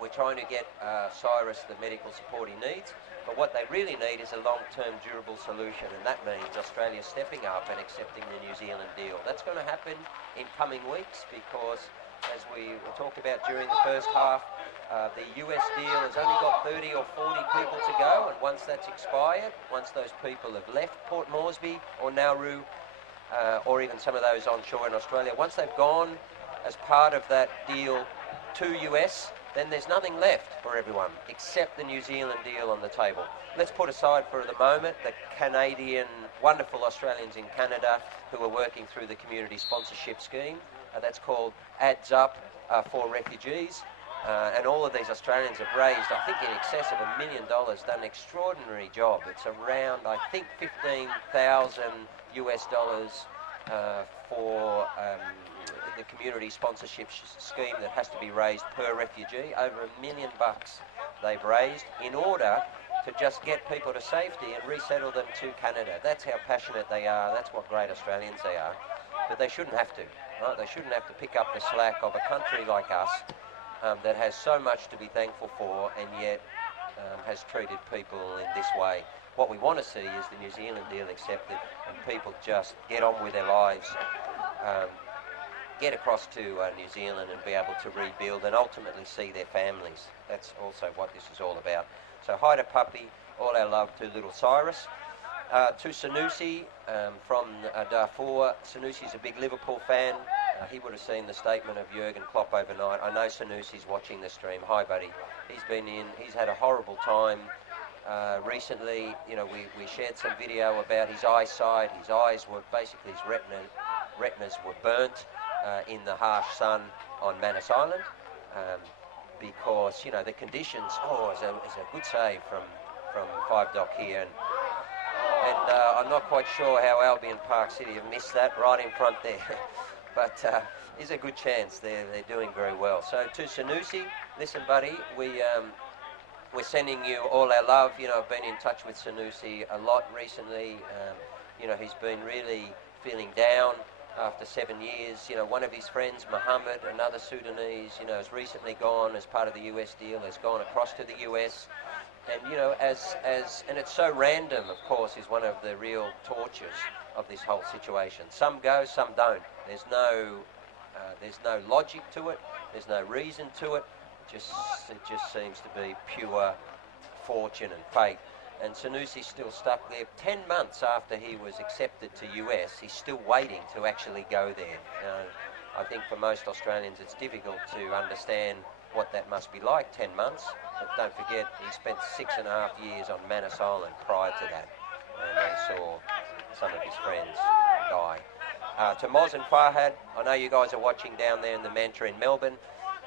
We're trying to get Cyrus the medical support he needs, but what they really need is a long-term durable solution, and that means Australia stepping up and accepting the New Zealand deal. That's going to happen in coming weeks because, as we talked about during the first half, the US deal has only got 30 or 40 people to go, and once that's expired, once those people have left Port Moresby or Nauru, or even some of those onshore in Australia, once they've gone as part of that deal to US, then there's nothing left for everyone except the New Zealand deal on the table. Let's put aside for the moment the Canadian, wonderful Australians in Canada who are working through the community sponsorship scheme. That's called Adds Up for Refugees. And all of these Australians have raised, I think, in excess of $1 million, done an extraordinary job. It's around, I think, 15,000 US dollars for the community sponsorship scheme that has to be raised per refugee. Over $1 million they've raised in order to just get people to safety and resettle them to Canada. That's how passionate they are. That's what great Australians they are. But they shouldn't have to. Right? They shouldn't have to pick up the slack of a country like us that has so much to be thankful for and yet has treated people in this way. What we want to see is the New Zealand deal accepted and people just get on with their lives, get across to New Zealand and be able to rebuild and ultimately see their families. That's also what this is all about. So hi to Puppy, all our love to little Cyrus. To Sanusi from Darfur. Sanusi's a big Liverpool fan. He would have seen the statement of Jurgen Klopp overnight. I know Sanusi's watching the stream. Hi, buddy. He's had a horrible time recently. You know, we shared some video about his eyesight. His eyes were basically, his retinas were burnt in the harsh sun on Manus Island because, you know, the conditions. Oh, it's a good save from 5 Doc here. And I'm not quite sure how Albion Park City have missed that right in front there. But there's a good chance they're doing very well. So to Sanusi, listen, buddy, we're sending you all our love. You know, I've been in touch with Sanusi a lot recently. You know, he's been really feeling down after 7 years. You know, one of his friends, Mohammed, another Sudanese, you know, has recently gone as part of the US deal, has gone across to the US. And, you know, and it's so random, of course, is one of the real tortures of this whole situation. Some go, some don't. There's no logic to it. There's no reason to it. It just seems to be pure fortune and fate. And Sanusi's still stuck there. 10 months after he was accepted to US, he's still waiting to actually go there. I think for most Australians it's difficult to understand what that must be like, 10 months. But don't forget, he spent 6.5 years on Manus Island prior to that. And they saw some of his friends die. To Moz and Farhad, I know you guys are watching down there in the Mantra in Melbourne.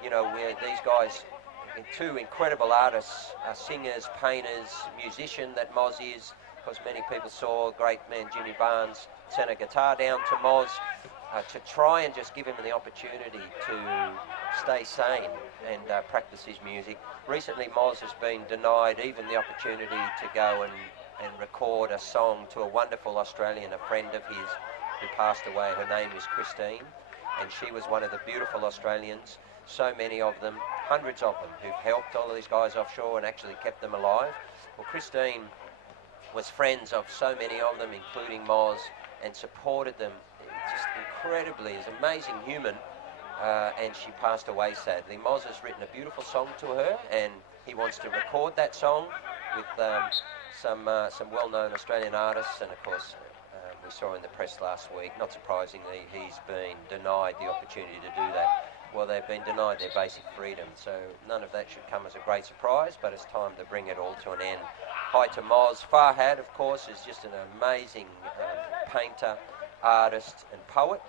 You know, these guys, two incredible artists, singers, painters, musician that Moz is. Because many people saw great man Jimmy Barnes sent a guitar down to Moz to try and just give him the opportunity to stay sane and practice his music. Recently, Moz has been denied even the opportunity to go and record a song to a wonderful Australian, a friend of his who passed away. Her name is Christine, and she was one of the beautiful Australians, so many of them, hundreds of them, who've helped all of these guys offshore and actually kept them alive. Well, Christine was friends of so many of them, including Moz, and supported them just incredibly. Is an amazing human, and she passed away sadly. Moz has written a beautiful song to her, and he wants to record that song with some well-known Australian artists, and of course we saw in the press last week, not surprisingly, he's been denied the opportunity to do that. Well, they've been denied their basic freedom, so none of that should come as a great surprise, but it's time to bring it all to an end. Hi to Moz. Farhad, of course, is just an amazing painter, artist and poet.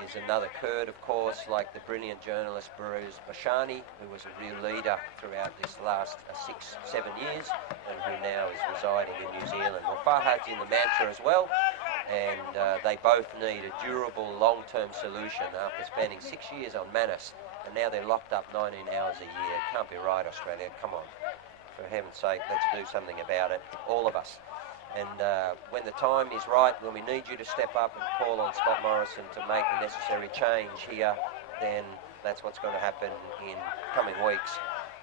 He's another Kurd, of course, like the brilliant journalist Buruz Bashani, who was a real leader throughout this last 6-7 years, and who now is residing in New Zealand. Well, Farhad's in the Mantra as well, and they both need a durable, long-term solution after spending 6 years on Manus, and now they're locked up 19 hours a year. It can't be right, Australia. Come on. For heaven's sake, let's do something about it, all of us. And when the time is right, when we need you to step up and call on Scott Morrison to make the necessary change here, then that's what's going to happen in coming weeks.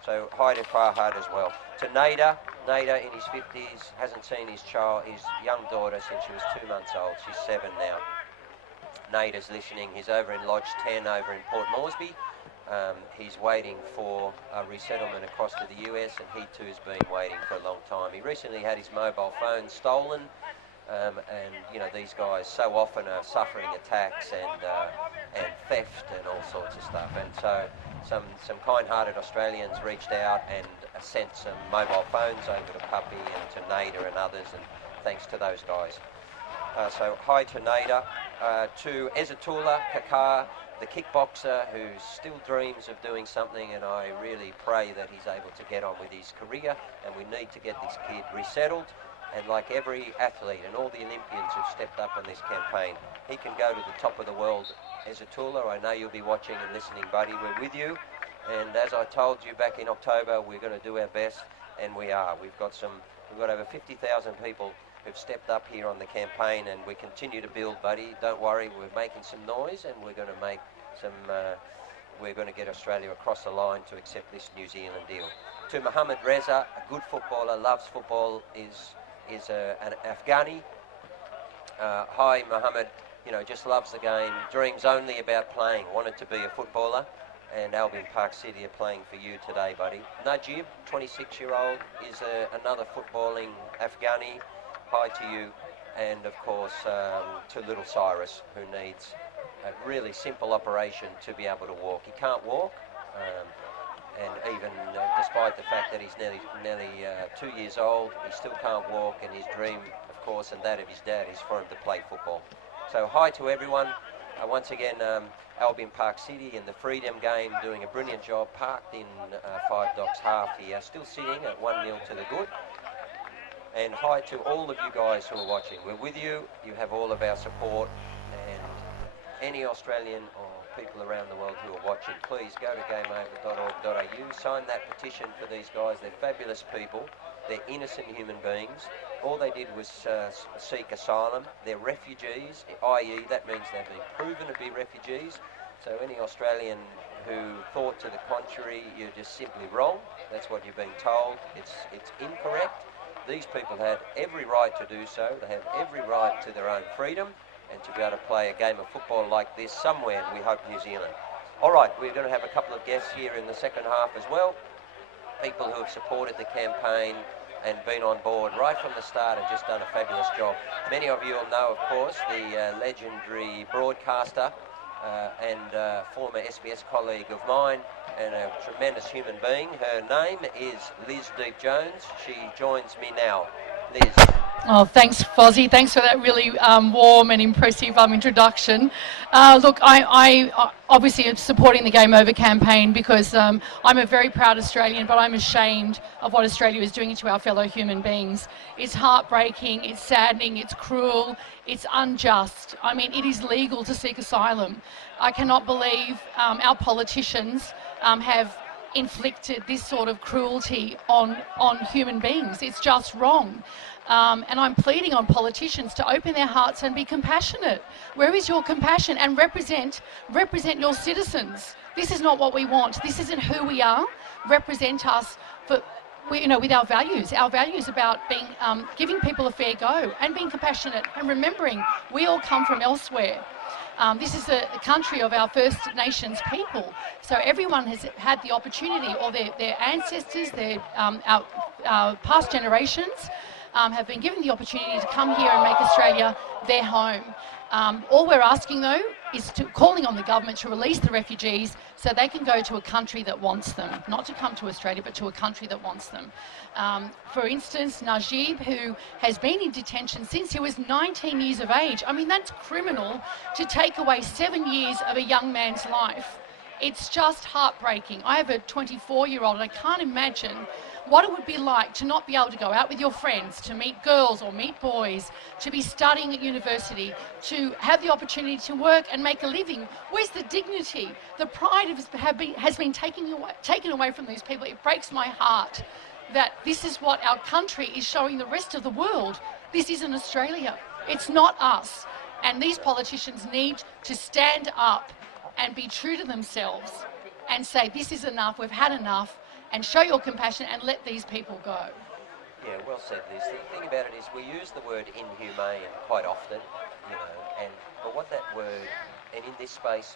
So hi to Farhad as well. To Nader in his 50s, hasn't seen his young daughter since she was 2 months old. She's 7 now. Nader's listening. He's over in Lodge 10 over in Port Moresby. He's waiting for a resettlement across to the US, and he too has been waiting for a long time. He recently had his mobile phone stolen, and you know, these guys so often are suffering attacks and theft and all sorts of stuff. And so some kind-hearted Australians reached out and sent some mobile phones over to Puppy and to Nader and others, and thanks to those guys. So hi to Nader. To Ezatullah Kakar, the kickboxer who still dreams of doing something, and I really pray that he's able to get on with his career, and we need to get this kid resettled. And like every athlete and all the Olympians who've stepped up on this campaign, he can go to the top of the world. Ezatullah, I know you'll be watching and listening, buddy. We're with you, and as I told you back in October, we're going to do our best, and we are. We've got over 50,000 people who've stepped up here on the campaign, and we continue to build, buddy. Don't worry, we're making some noise, and we're going to make we're going to get Australia across the line to accept this New Zealand deal. To Mohammed Reza, a good footballer, loves football, is an Afghani. Hi, Mohammed. You know, just loves the game, dreams only about playing, wanted to be a footballer, and Albion Park City are playing for you today, buddy. Najib, 26-year-old, is another footballing Afghani. Hi to you, and of course to little Cyrus, who needs a really simple operation to be able to walk. He can't walk, and even despite the fact that he's nearly 2 years old, he still can't walk, and his dream, of course, and that of his dad, is for him to play football. So hi to everyone. Once again, Albion Park City in the Freedom game doing a brilliant job, parked in 5 Docks half here, still sitting at 1-0 to the good. And hi to all of you guys who are watching. We're with you. You have all of our support. And any Australian or people around the world who are watching, please go to gameover.org.au. Sign that petition for these guys. They're fabulous people. They're innocent human beings. All they did was seek asylum. They're refugees, i.e. that means they've been proven to be refugees. So any Australian who thought to the contrary, you're just simply wrong. That's what you're being told. It's incorrect. These people had every right to do so. They have every right to their own freedom and to be able to play a game of football like this somewhere, and we hope New Zealand. All right, we're going to have a couple of guests here in the second half as well. People who have supported the campaign and been on board right from the start and just done a fabulous job. Many of you will know, of course, the legendary broadcaster and former SBS colleague of mine, and a tremendous human being. Her name is Liz Deep-Jones. She joins me now. Liz. Oh, thanks, Fozzy. Thanks for that really warm and impressive introduction. Look, I obviously am supporting the Gameover campaign because I'm a very proud Australian, but I'm ashamed of what Australia is doing to our fellow human beings. It's heartbreaking, it's saddening, it's cruel, it's unjust. I mean, it is legal to seek asylum. I cannot believe our politicians have inflicted this sort of cruelty on human beings. It's just wrong. And I'm pleading on politicians to open their hearts and be compassionate. Where is your compassion? And represent your citizens. This is not what we want. This isn't who we are. Represent us with our values. Our values about being giving people a fair go and being compassionate and remembering we all come from elsewhere. This is a country of our First Nations people. So everyone has had the opportunity, or their ancestors, our past generations, have been given the opportunity to come here and make Australia their home. All we're asking, though, calling on the government to release the refugees so they can go to a country that wants them, not to come to Australia, but to a country that wants them. For instance, Najib, who has been in detention since he was 19 years of age. I mean, that's criminal to take away 7 years of a young man's life. It's just heartbreaking. I have a 24-year-old and I can't imagine what it would be like to not be able to go out with your friends, to meet girls or meet boys, to be studying at university, to have the opportunity to work and make a living. Where's the dignity? The pride has been taken away from these people. It breaks my heart that this is what our country is showing the rest of the world. This isn't Australia. It's not us. And these politicians need to stand up and be true to themselves and say, this is enough, we've had enough, and show your compassion and let these people go. Yeah, well said, Liz. The thing about it is we use the word inhumane quite often, but what that word, and in this space,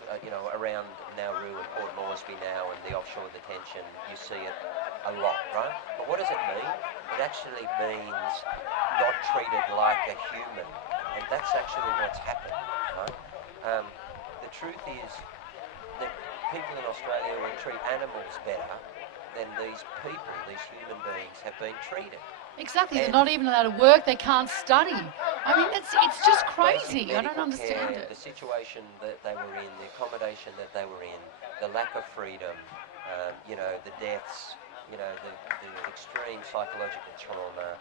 around Nauru and Port Moresby now and the offshore detention, you see it a lot, right? But what does it mean? It actually means not treated like a human, and that's actually what's happened, right? The truth is that people in Australia will treat animals better than these people, these human beings, have been treated. Exactly, they're not even allowed to work, they can't study. I mean, it's just crazy. I don't understand it. The situation that they were in, the accommodation that they were in, the lack of freedom, the deaths, the extreme psychological trauma.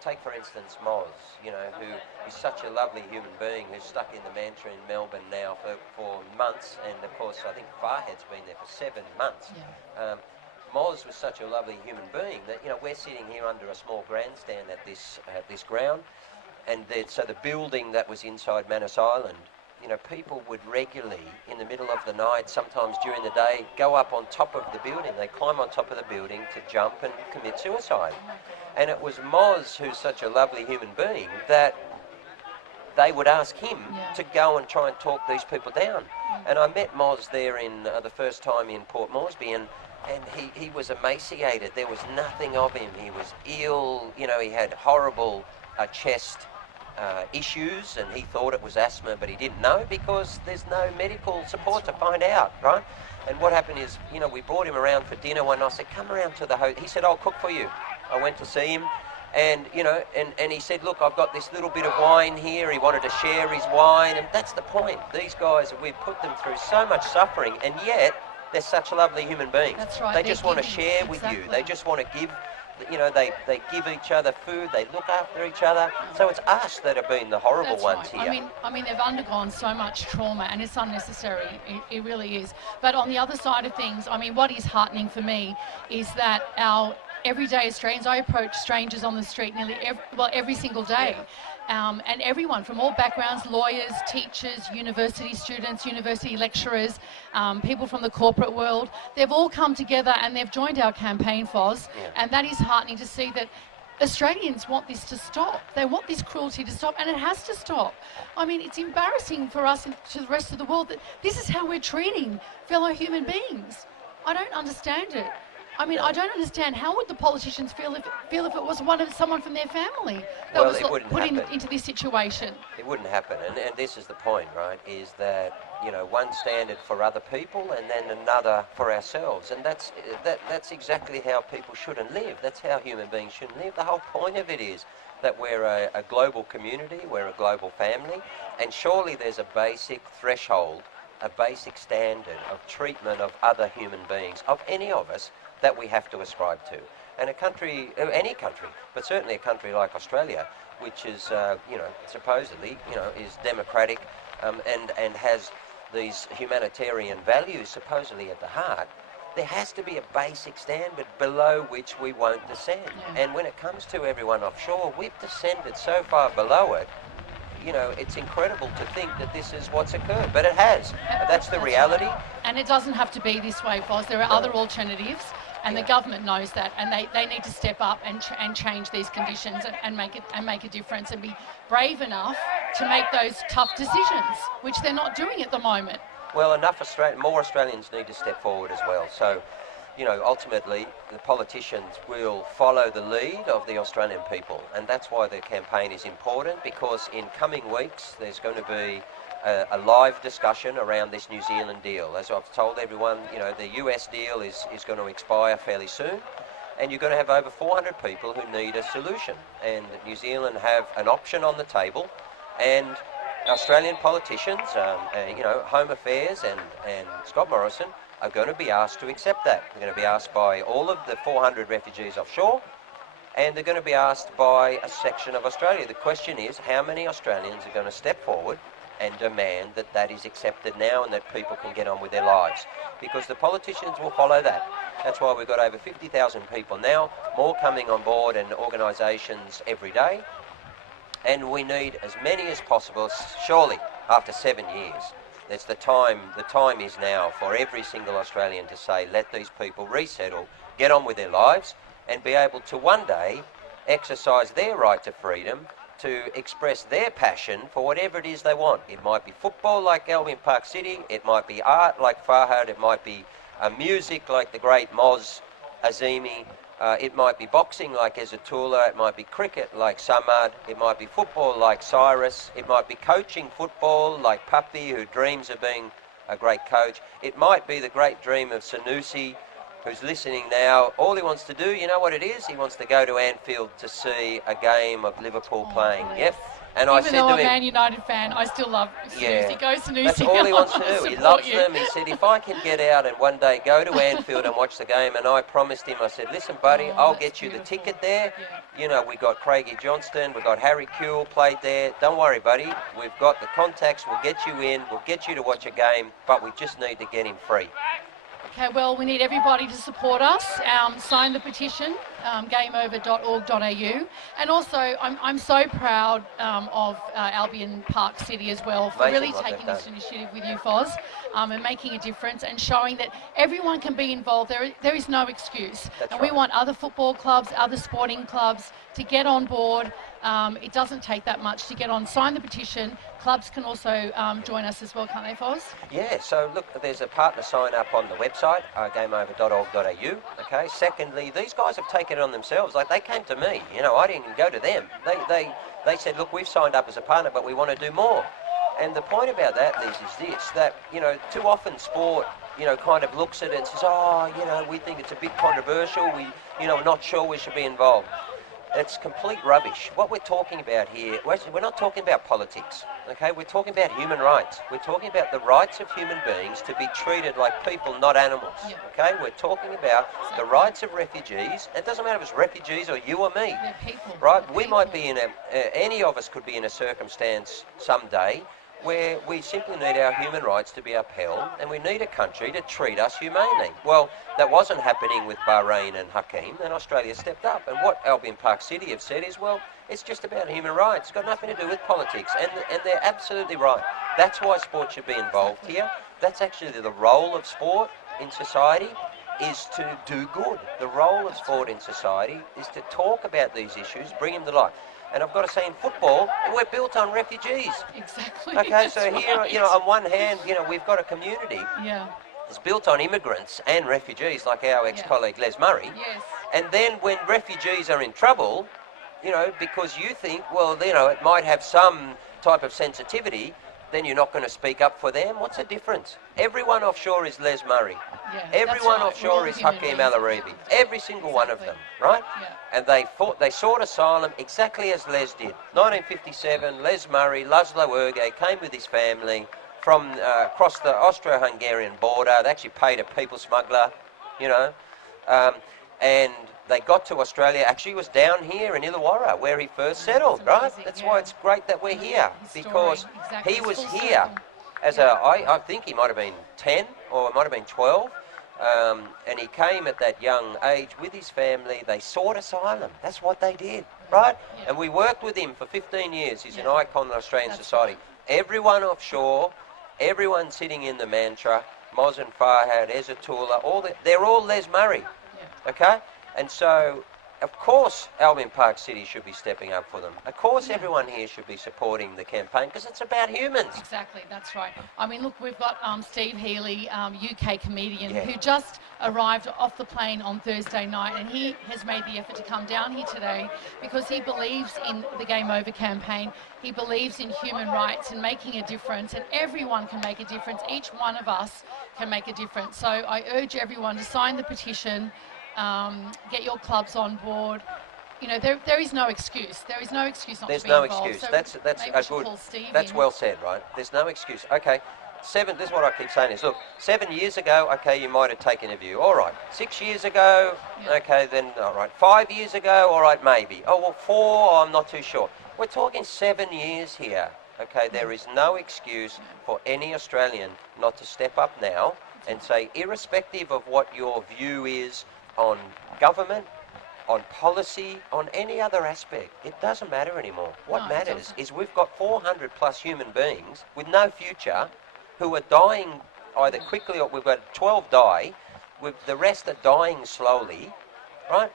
Take for instance Moz, who is such a lovely human being who's stuck in the mantra in Melbourne now for months, and of course I think Farhad's been there for 7 months. Yeah. Moz was such a lovely human being that we're sitting here under a small grandstand at this ground, and so the building that was inside Manus Island, people would regularly, in the middle of the night, sometimes during the day, go up on top of the building. They climb on top of the building to jump and commit suicide. And it was Moz, who's such a lovely human being, that they would ask him to go and try and talk these people down. And I met Moz there in the first time in Port Moresby, and he was emaciated. There was nothing of him. He was ill. He had horrible chest issues, and he thought it was asthma, but he didn't know because there's no medical support to find out, right? And what happened is, we brought him around for dinner one night. I said, come around to the hotel. He said, I'll cook for you. I went to see him, and and he said, look, I've got this little bit of wine here. He wanted to share his wine, and that's the point. These guys, we've put them through so much suffering, and yet they're such lovely human beings. That's right. They just want to share with you. They just want to give. They give each other food, they look after each other. So it's us that have been the horrible ones here. I mean, they've undergone so much trauma, and it's unnecessary. It really is. But on the other side of things, I mean, what is heartening for me is that our everyday Australians, I approach strangers on the street every single day. And everyone from all backgrounds, lawyers, teachers, university students, university lecturers, people from the corporate world, they've all come together and they've joined our campaign, Fozz, and that is heartening to see that Australians want this to stop. They want this cruelty to stop, and it has to stop. I mean, it's embarrassing for us and to the rest of the world that this is how we're treating fellow human beings. I don't understand it. I mean, I don't understand. How would the politicians feel if it was someone from their family that was put into this situation? It wouldn't happen, and this is the point, right? Is that one standard for other people and then another for ourselves, and that's exactly how people shouldn't live. That's how human beings shouldn't live. The whole point of it is that we're a global community, we're a global family, and surely there's a basic threshold, a basic standard of treatment of other human beings, of any of us, that we have to ascribe to. And a country, any country, but certainly a country like Australia, which is, supposedly, is democratic and has these humanitarian values supposedly at the heart, there has to be a basic standard below which we won't descend. Yeah. And when it comes to everyone offshore, we've descended so far below it. It's incredible to think that this is what's occurred, but it has. That's the reality. Right. And it doesn't have to be this way, Fozz. There are other alternatives, and the government knows that, and they need to step up and change these conditions and make a difference and be brave enough to make those tough decisions, which they're not doing at the moment. Well, more Australians need to step forward as well. So, ultimately, the politicians will follow the lead of the Australian people, and that's why the campaign is important, because in coming weeks there's going to be a live discussion around this New Zealand deal. As I've told everyone, the US deal is going to expire fairly soon, and you're going to have over 400 people who need a solution. And New Zealand have an option on the table, and Australian politicians, Home Affairs and Scott Morrison are going to be asked to accept that. They're going to be asked by all of the 400 refugees offshore, and they're going to be asked by a section of Australia. The question is, how many Australians are going to step forward and demand that that is accepted now and that people can get on with their lives? Because the politicians will follow that. That's why we've got over 50,000 people now, more coming on board, and organisations every day. And we need as many as possible, surely, after 7 years. It's the time is now for every single Australian to say, let these people resettle, get on with their lives, and be able to one day exercise their right to freedom, to express their passion for whatever it is they want. It might be football like Albion Park City, it might be art like Farhad, it might be music like the great Moz Azimi, it might be boxing like Ezzatullah, it might be cricket like Samad, it might be football like Cyrus, it might be coaching football like Papi, who dreams of being a great coach. It might be the great dream of Sanusi, who's listening now. All he wants to do, you know what it is? He wants to go to Anfield to see a game of Liverpool playing. Yep. And Even I said though to I'm a Man Man United fan, I still love Sanusi. Go Sanusi. That's all he wants to do. He loves them. He said, if I can get out and one day go to Anfield and watch the game, and I promised him, I said, listen, buddy, I'll get you the ticket there. Yeah. We got Craigie Johnston, we've got Harry Kewell played there. Don't worry, buddy. We've got the contacts. We'll get you in. We'll get you to watch a game, but we just need to get him free. Okay, well, we need everybody to support us. Sign the petition, gameover.org.au. And also, I'm so proud of Albion Park City as well for really taking this initiative with you, Fozz, and making a difference and showing that everyone can be involved. There is no excuse. That's and right. we want other football clubs, other sporting clubs to get on board. It doesn't take that much to get on. Sign the petition. Clubs can also join us as well, can't they, Fozz? Yeah, so look, there's a partner sign up on the website, gameover.org.au. Okay. Secondly, these guys have taken it on themselves. Like, they came to me. I didn't even go to them. They said, look, we've signed up as a partner, but we want to do more. And the point about that, Liz, is this, that, too often sport, kind of looks at it and says, we think it's a bit controversial. We're not sure we should be involved. It's complete rubbish. What we're talking about here, we're not talking about politics, okay? We're talking about human rights. We're talking about the rights of human beings to be treated like people, not animals, okay? We're talking about the rights of refugees. It doesn't matter if it's refugees or you or me, right? We might be in any of us could be in a circumstance someday where we simply need our human rights to be upheld, and we need a country to treat us humanely. Well, that wasn't happening with Bahrain and Hakeem, and Australia stepped up. And what Albion Park City have said is, well, it's just about human rights. It's got nothing to do with politics, and they're absolutely right. That's why sport should be involved here. That's actually the role of sport in society, is to do good. The role of sport in society is to talk about these issues, bring them to light. And I've got to say, in football, we're built on refugees. Exactly. Okay, so here, on one hand, we've got a community that's built on immigrants and refugees, like our ex-colleague Les Murray. Yes. And then when refugees are in trouble, because you think, well, it might have some type of sensitivity, then you're not going to speak up for them. What's the difference? Everyone offshore is Les Murray. Yeah, Everyone offshore is Hakeem Al-Arabi. Every single one of them, right? Yeah. And they sought asylum exactly as Les did. 1957, Les Murray, Laszlo Erge, came with his family from across the Austro-Hungarian border. They actually paid a people smuggler, and they got to Australia. Actually, was down here in Illawarra where he first settled, right? That's why it's great that we're here, because he was here as I think he might have been 10 or it might have been 12. And he came at that young age with his family. They sought asylum. That's what they did, right? Yeah. And we worked with him for 15 years. He's an icon in Australian society. Everyone offshore, everyone sitting in the mantra, Moz and Farhad, Ezzatullah, they're all Les Murray, okay? And so of course Albion Park City should be stepping up for them. Of course everyone here should be supporting the campaign because it's about humans. Exactly, that's right. I mean, look, we've got Steve Healy, UK comedian, Yeah. who just arrived off the plane on Thursday night, and he has made the effort to come down here today because he believes in the Game Over campaign. He believes in human rights and making a difference, and everyone can make a difference. Each one of us can make a difference. So I urge everyone to sign the petition, get your clubs on board. You know, there is no excuse. There is no excuse not There's to be no involved. excuse. So That's maybe a we should good. call Steve That's in. well said, right? There's no excuse. Okay, this is what I keep saying is, look, 7 years ago, okay, you might have taken a view. All right. 6 years ago, Yeah. okay, then all right. 5 years ago, all right, maybe. Oh well, 4, I'm not too sure. We're talking 7 years here. Okay, there is no excuse for any Australian not to step up now and say, irrespective of what your view is on government, on policy, on any other aspect, it doesn't matter anymore. What No, it matters doesn't. is we've got 400 plus human beings with no future who are dying either quickly or we've got 12 die, with the rest are dying slowly, right?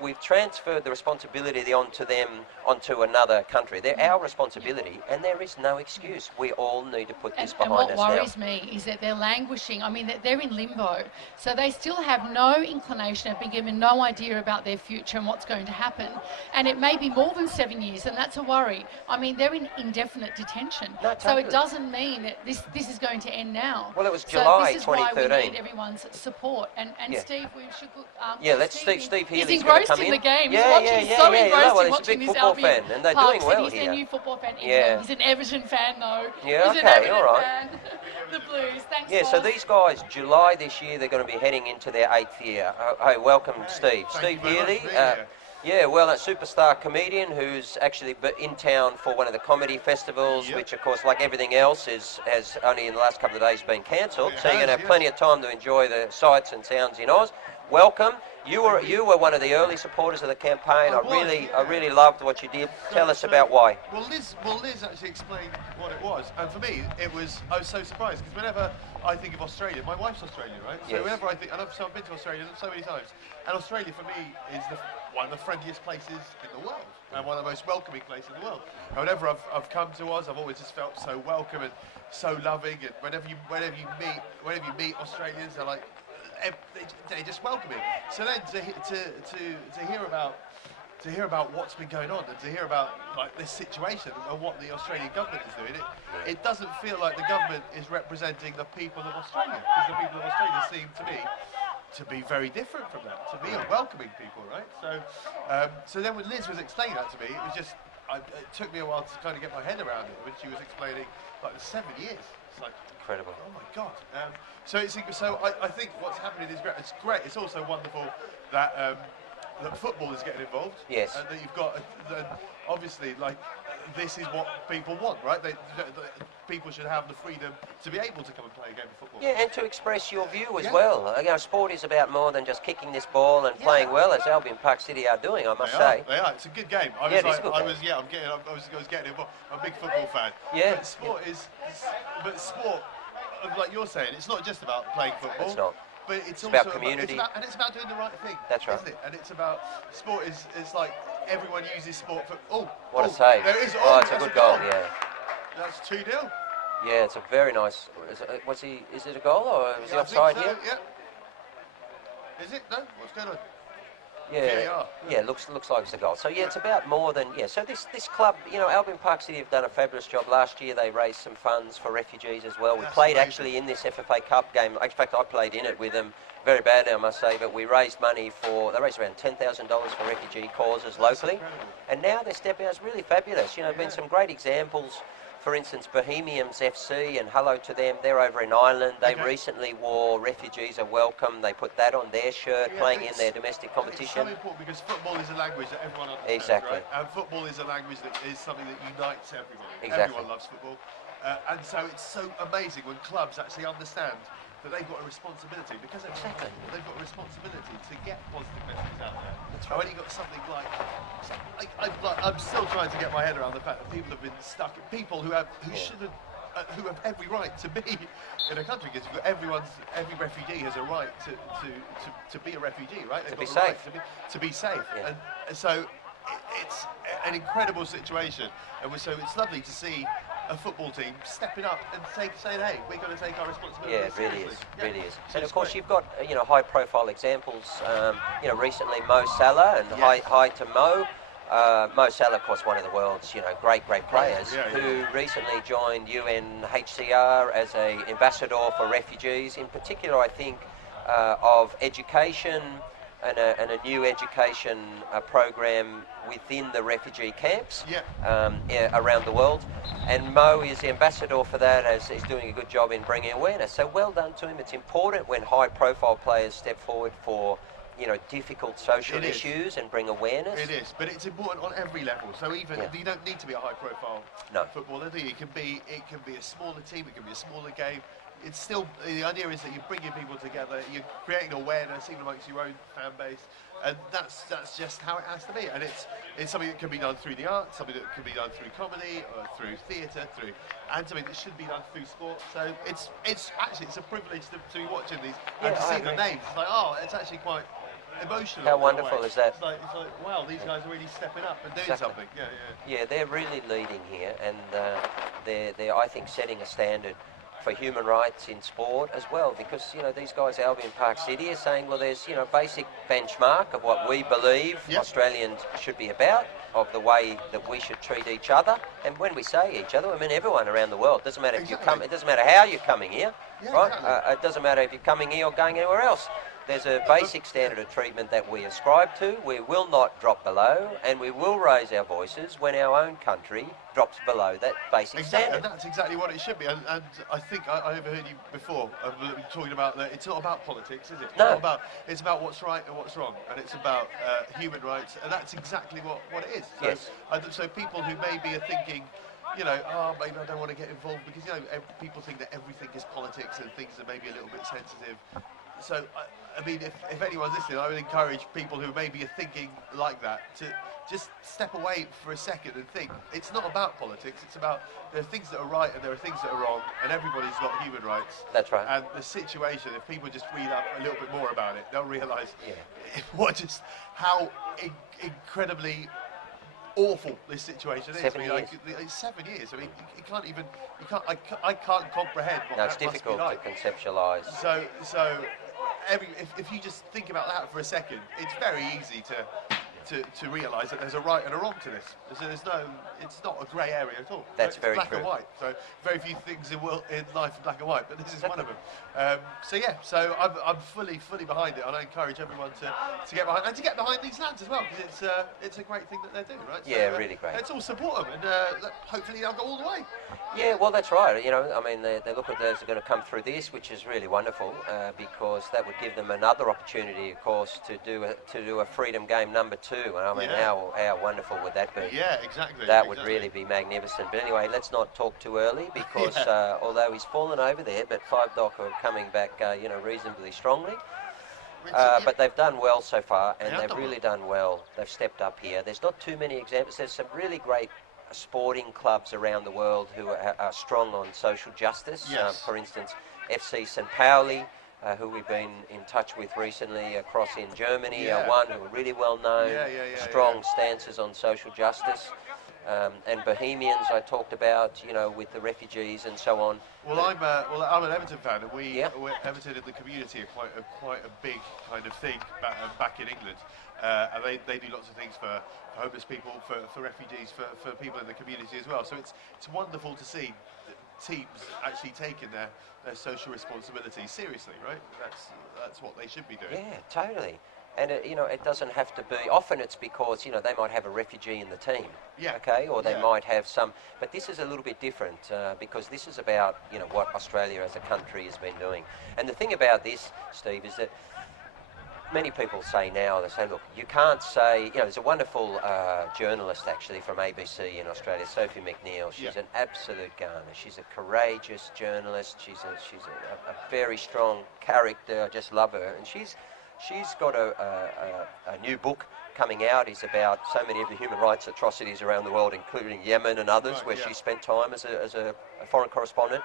We've transferred the responsibility onto them, onto another country. They're our responsibility, and there is no excuse. We all need to put this And behind what us now. worries me is that they're languishing. I mean, they're in limbo. So they still have no inclination, have been given no idea about their future and what's going to happen. And it may be more than 7 years, and that's a worry. I mean, they're in indefinite detention. No, So totally. it doesn't mean that this is going to end now. Well, it was So July this is why we 2013. need everyone's support. And Yeah. Steve, we should put Yeah, put let's Steve in. Healy's He's gonna engrossed come in in. the game. Yeah, He's watching, yeah, he's yeah, so yeah. engrossed No, well, in he's a watching big this football Albion fan, and they're Park doing City. well He's here. their new football fan. Yeah. He's an Everton fan, though. Yeah, He's an okay, Everton all right. fan. The Blues. Thanks, Yeah, so Fozz. these guys, July this year, they're going to be heading into their 8th year. Hey, welcome, Steve. Thank Steve you very much Healy. for being here. Yeah, well, a superstar comedian who's actually in town for one of the comedy festivals, Yep. which, of course, like everything else, has only in the last couple of days been cancelled. It So you're going to has, have plenty of time to enjoy the sights and sounds in Oz. Welcome. You were one of the early supporters of the campaign. I I was, yeah. really loved what you did. Tell us about why. Well, Liz actually explained what it was, and for me, I was so surprised because whenever I think of Australia, my wife's Australian, right? So Yes. whenever I think, and I've been to Australia so many times, and Australia for me is one of the friendliest places in the world, and one of the most welcoming places in the world. And whenever I've come to Oz, I've always just felt so welcome and so loving. And whenever you meet Australians, they're like. They just welcome it. So then to hear about what's been going on and to hear about like this situation and what the Australian government is doing, it doesn't feel like the government is representing the people of Australia, because the people of Australia seem to me to be very different from that, to be a welcoming people, right? So then when Liz was explaining that to me, it was just it took me a while to kind of get my head around it when she was explaining like the 7 years. It's like Incredible. oh my God! So I think what's happening is great. It's great. It's also wonderful that that football is getting involved. Yes. And that you've got obviously like this is what people want, right? People should have the freedom to be able to come and play a game of football. Yeah, and to express your view as Yeah. well. You know, sport is about more than just kicking this ball and Yeah. playing well, as Albion Park City are doing, I must say. They are. It's a good game. I Yeah, was it is a good I game. was getting involved. I'm a big football fan. Yeah. But sport, like you're saying, it's not just about playing football. It's not. But it's also about community. It's about doing the right thing. That's right. Isn't it? And it's about sport is like everyone uses sport for. What a save. There is. Oh, it's a that's good goal, yeah. That's 2-0. Yeah, it's a very nice. Is it a goal or is he Yeah, I offside think so, here? Yeah. Is it? No. What's going on? Yeah, yeah, looks like it's a goal. So yeah, it's about more than So this club, you know, Albion Park City have done a fabulous job last year. They raised some funds for refugees as well. We That's played amazing. actually in this FFA Cup game. In fact, I played in it with them very badly, I must say. But we raised money they raised around $10,000 for refugee causes locally, incredible. and now they're stepping out. It's really fabulous. You know, been some great examples. For instance, Bohemians FC, and hello to them. They're over in Ireland. They Okay. recently wore "Refugees are Welcome." They put that on their shirt, Yeah, playing in it's- their domestic It's competition. so important because football is a language that everyone understands, Exactly. right? And football is a language that is something that unites everyone. Exactly. Everyone loves football. And so it's so amazing when clubs actually understand that they've got a responsibility, because Exactly. they've got a responsibility to get positive messages out there. That's And when you've got something like I'm still trying to get my head around the fact that people have been stuck. People who Yeah. shouldn't who have every right to be in a country, because every refugee has a right to be a refugee, right? They've To be got a safe. right to be safe, Yeah. and so it's an incredible situation, and so it's lovely to see a football team stepping up and saying, hey, we're going to take our responsibility Yeah, it really seriously. is, really is. So And it's of course, great. you've got high-profile examples. Recently Mo Salah, and Yes. hi to Mo. Mo Salah, of course, one of the world's great players, Yeah, who recently joined UNHCR as a ambassador for refugees. In particular, I think of education and a new education program within the refugee camps around the world. And Mo is the ambassador for that, as he's doing a good job in bringing awareness. So well done to him. It's important when high-profile players step forward for difficult social issues and bring awareness. It is, but it's important on every level. So even you don't need to be a high-profile footballer, do you? It can be a smaller team, it can be a smaller game. It's still, the idea is that you're bringing people together, you're creating awareness even amongst your own fan base, and that's just how it has to be. And it's something that can be done through the arts, something that can be done through comedy or through theatre, and something that should be done through sport. So it's actually a privilege to be watching these and to see the names. It's like, it's actually quite emotional. How wonderful is that? It's like wow, these guys are really stepping up and doing something. Yeah, they're really leading here, and they're I think setting a standard for human rights in sport as well, because these guys, Albion Park City, are saying, well, there's basic benchmark of what we believe Australians should be about, of the way that we should treat each other. And when we say each other, I mean everyone around the world. Doesn't matter if you come. It doesn't matter how you're coming here, right? Exactly. It doesn't matter if you're coming here or going anywhere else. There's a basic standard of treatment that we ascribe to. We will not drop below, and we will raise our voices when our own country drops below that basic standard. And that's exactly what it should be. And I think I overheard you before talking about that. It's not about politics, is it? No. It's about what's right and what's wrong, and it's about human rights, and that's exactly what it is. So, yes. So people who maybe are thinking, maybe I don't want to get involved, because people think that everything is politics and things are maybe a little bit sensitive. So, I mean, if anyone's listening, I would encourage people who maybe are thinking like that to just step away for a second and think. It's not about politics, it's about there are things that are right and there are things that are wrong, and everybody's got human rights. That's right. And the situation, if people just read up a little bit more about it, they'll realise how incredibly awful this situation is. 7 years. It's 7 years. I mean, I can't comprehend what it's that must be difficult like. to conceptualise. So if you just think about that for a second, it's very easy to realise that there's a right and a wrong to this. So it's not a grey area at all. That's it's very black true. and white. So very few things in life are black and white, but this is one of them. So I'm fully behind it, and I encourage everyone to get behind, and to get behind these lads as well, because it's a great thing that they're doing, right? Yeah, really great. Let's all support them, and hopefully they'll go all the way. Yeah, well, that's right. I mean, they look at those that are going to come through this, which is really wonderful, because that would give them another opportunity, of course, to do a Freedom Game number 2. And I mean, how wonderful would that be? Yeah, exactly. That would really be magnificent. But anyway, let's not talk too early, because although he's fallen over there, but Five Dock are coming back, reasonably strongly. But they've done well so far, and they've really done well. They've stepped up here. There's not too many examples. There's some really great sporting clubs around the world who are strong on social justice. Yes. For instance, FC St. Pauli, who we've been in touch with recently across in Germany, are one who are really well known, strong stances on social justice. And Bohemians I talked about, with the refugees and so on. Well, I'm an Everton fan, and Everton in the community are quite a big kind of thing back in England, and they do lots of things for homeless people, for refugees, for people in the community as well. So it's wonderful to see teams actually taking their social responsibility seriously, right? That's what they should be doing. Yeah, totally. And it doesn't have to be. Often it's because they might have a refugee in the team, or they might have some. But this is a little bit different because this is about what Australia as a country has been doing. And the thing about this, Steve, is that many people say now, they say, look, you can't say. There's a wonderful journalist actually from ABC in Australia, Sophie McNeil. She's an absolute gunner. She's a courageous journalist. She's a very strong character. I just love her, and she's she's got a new book coming out. Is about so many of the human rights atrocities around the world, including Yemen and others, where she spent time as a foreign correspondent.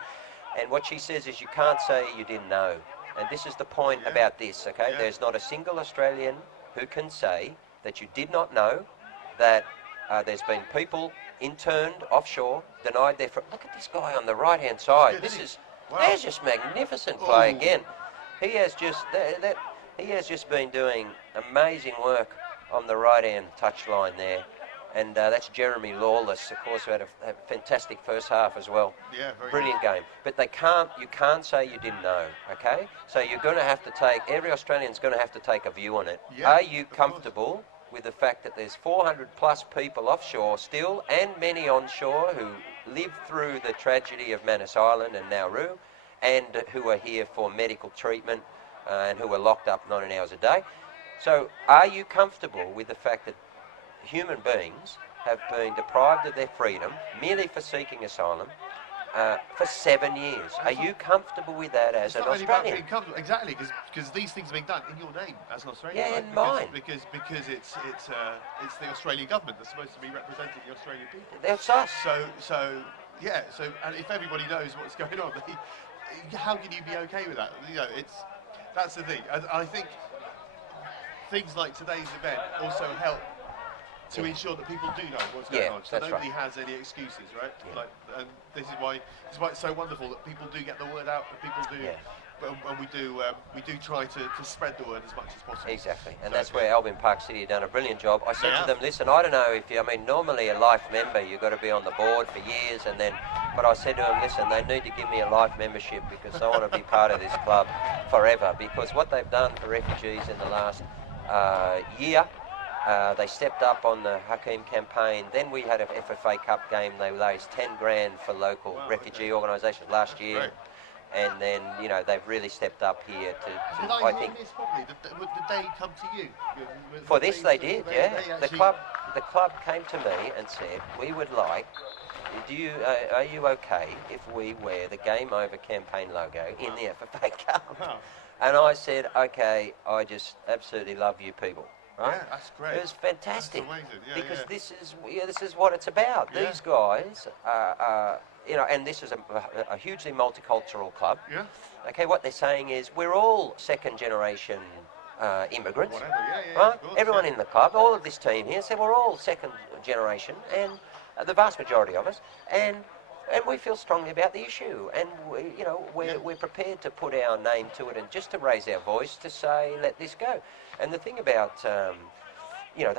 And what she says is you can't say you didn't know. And this is the point about this, okay? Yeah. There's not a single Australian who can say that you did not know that there's been people interned offshore, denied their... Look at this guy on the right-hand side. This is... Wow. There's just magnificent play again. He has just been doing amazing work on the right-hand touchline there. And that's Jeremy Lawless, of course, who had a fantastic first half as well. Yeah, brilliant game. But you can't say you didn't know, okay? So you're going to have to take, every Australian's going to have to take a view on it. Yeah, are you comfortable with the fact that there's 400 plus people offshore still, and many onshore who lived through the tragedy of Manus Island and Nauru, and who are here for medical treatment and who are locked up 19 hours a day? So are you comfortable with the fact that human beings have been deprived of their freedom merely for seeking asylum for 7 years? Are you comfortable with that as an Australian? Exactly, because these things are being done in your name as an Australian. Yeah, in mine. Because it's the Australian government that's supposed to be representing the Australian people. That's us. So and if everybody knows what's going on, how can you be okay with that? You know, that's the thing. I think things like today's event also help to ensure that people do know what's going on, so nobody has any excuses, right? Yeah. And this is why it's so wonderful that people do get the word out, and people do, and we do try to spread the word as much as possible. Exactly, and so that's where Albion Park City have done a brilliant job. I said to them, listen, I don't know if you, I mean, normally a life member, you've got to be on the board for years, and then, but I said to them, listen, they need to give me a life membership because I want to be part of this club forever, because what they've done for refugees in the last year. They stepped up on the Hakeem campaign. Then we had a FFA Cup game. They raised 10 grand for local refugee organisations last year. Great. And then, you know, they've really stepped up here to I think... This properly? Did they come to you? For this they did, yeah. The club came to me and said, we would like, are you okay if we wear the Gameover campaign logo in the FFA Cup? Wow. And I said, okay, I just absolutely love you people. Right? Yeah, that's great. It was fantastic. That's amazing. Yeah, because this is what it's about. Yeah. These guys, you know, and this is a hugely multicultural club. Yeah. Okay, what they're saying is we're all second generation immigrants. Whatever. Yeah, right? Everyone in the club, all of this team here, said we're all second generation, and the vast majority of us, and we feel strongly about the issue, and we're prepared to put our name to it and just to raise our voice to say let this go. And the thing about the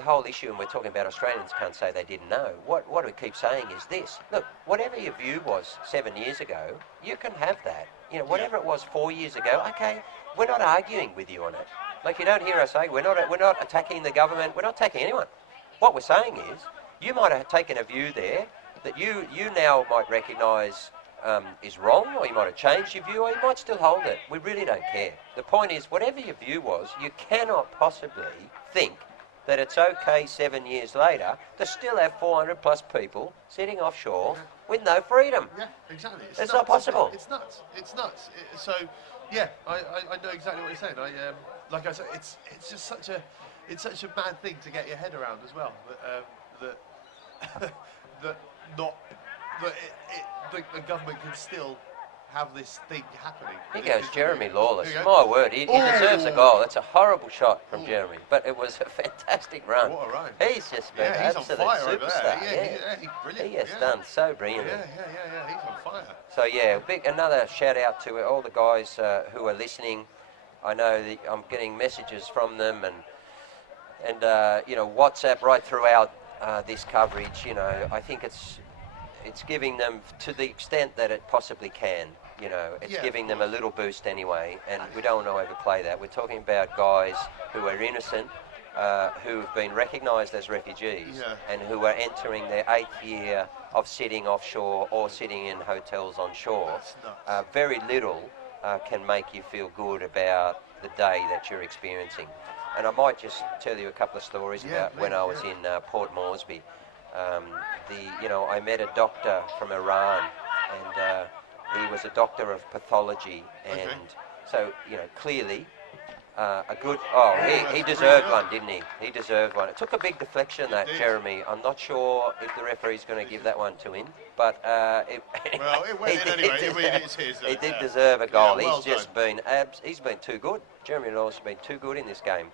whole issue, and we're talking about Australians can't say they didn't know. What we keep saying is this: look, whatever your view was 7 years ago, you can have that. You know, whatever it was 4 years ago, okay, we're not arguing with you on it. Like, you don't hear us say we're not attacking the government. We're not attacking anyone. What we're saying is you might have taken a view there that you now might recognise is wrong, or you might have changed your view, or you might still hold it. We really don't care. The point is, whatever your view was, you cannot possibly think that it's okay 7 years later to still have 400 plus people sitting offshore with no freedom. Yeah, exactly. It's not possible. It's nuts. It's nuts. I know exactly what you're saying. Like I said, it's just such a mad thing to get your head around as well. That the government can still have this thing happening. Here goes Jeremy Lawless. My word, he deserves a goal. That's a horrible shot from Jeremy, but it was a fantastic run. What a run. He's just been an absolute superstar. He's brilliant. He has done so brilliantly. Yeah, he's on fire. So another shout out to all the guys who are listening. I know that I'm getting messages from them and WhatsApp right throughout this coverage. You know, I think it's giving them, to the extent that it possibly can, you know, it's giving them a little boost anyway, and we don't want to overplay that. We're talking about guys who are innocent, who have been recognised as refugees, and who are entering their 8th year of sitting offshore or sitting in hotels on shore. Very little can make you feel good about the day that you're experiencing. And I might just tell you a couple of stories about when I was in Port Moresby. I met a doctor from Iran, and he was a doctor of pathology, and so, you know, clearly a good. Oh, he deserved one, didn't he? He deserved one. It took a big deflection, that, Jeremy. I'm not sure if the referee's going to give that one to him, but well, it went in anyway. It's his. He did deserve a goal. Yeah, well he's just been too good. Jeremy Law's been too good in this game.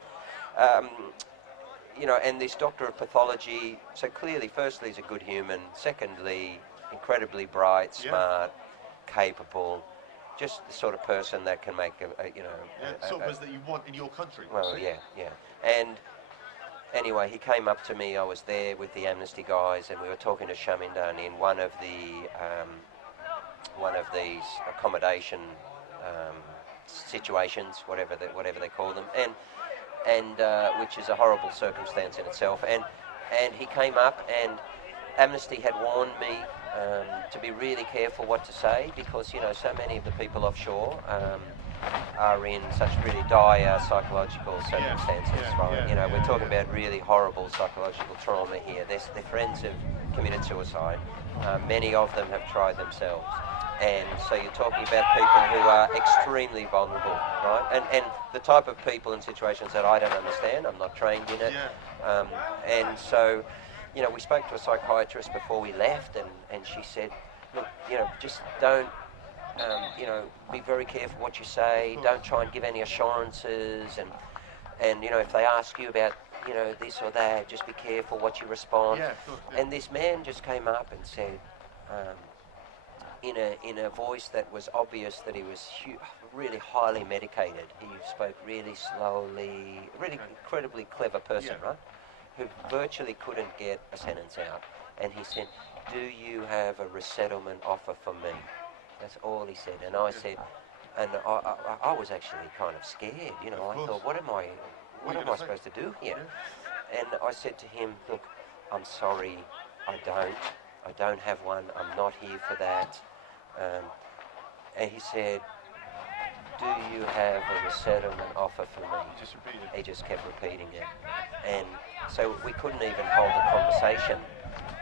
You know, and this doctor of pathology. So clearly, firstly, he's a good human. Secondly, incredibly bright, smart, capable. Just the sort of person that can make sort of person that you want in your country. Well, yeah. And anyway, he came up to me. I was there with the Amnesty guys, and we were talking to Shamindan in one of these accommodation situations, whatever they call them, and which is a horrible circumstance in itself. And he came up, and Amnesty had warned me to be really careful what to say, because you know so many of the people offshore are in such really dire psychological circumstances. We're talking about really horrible psychological trauma here. Their friends have committed suicide. Many of them have tried themselves, and so you're talking about people who are extremely vulnerable, right? And the type of people in situations that I don't understand. I'm not trained in it, and so. You know, we spoke to a psychiatrist before we left, and she said, look, you know, just don't, be very careful what you say. Don't try and give any assurances, and you know, if they ask you about, you know, this or that, just be careful what you respond. And this man just came up and said, in a voice that was obvious that he was really highly medicated. He spoke really slowly, really incredibly clever person, right? Who virtually couldn't get a sentence out. And he said, do you have a resettlement offer for me? That's all he said. And I said, and I was actually kind of scared, you know. I thought, what am I supposed to do here? And I said to him, look, I'm sorry, I don't have one, I'm not here for that. And he said, do you have a resettlement offer for me? He just kept repeating it. And so we couldn't even hold a conversation.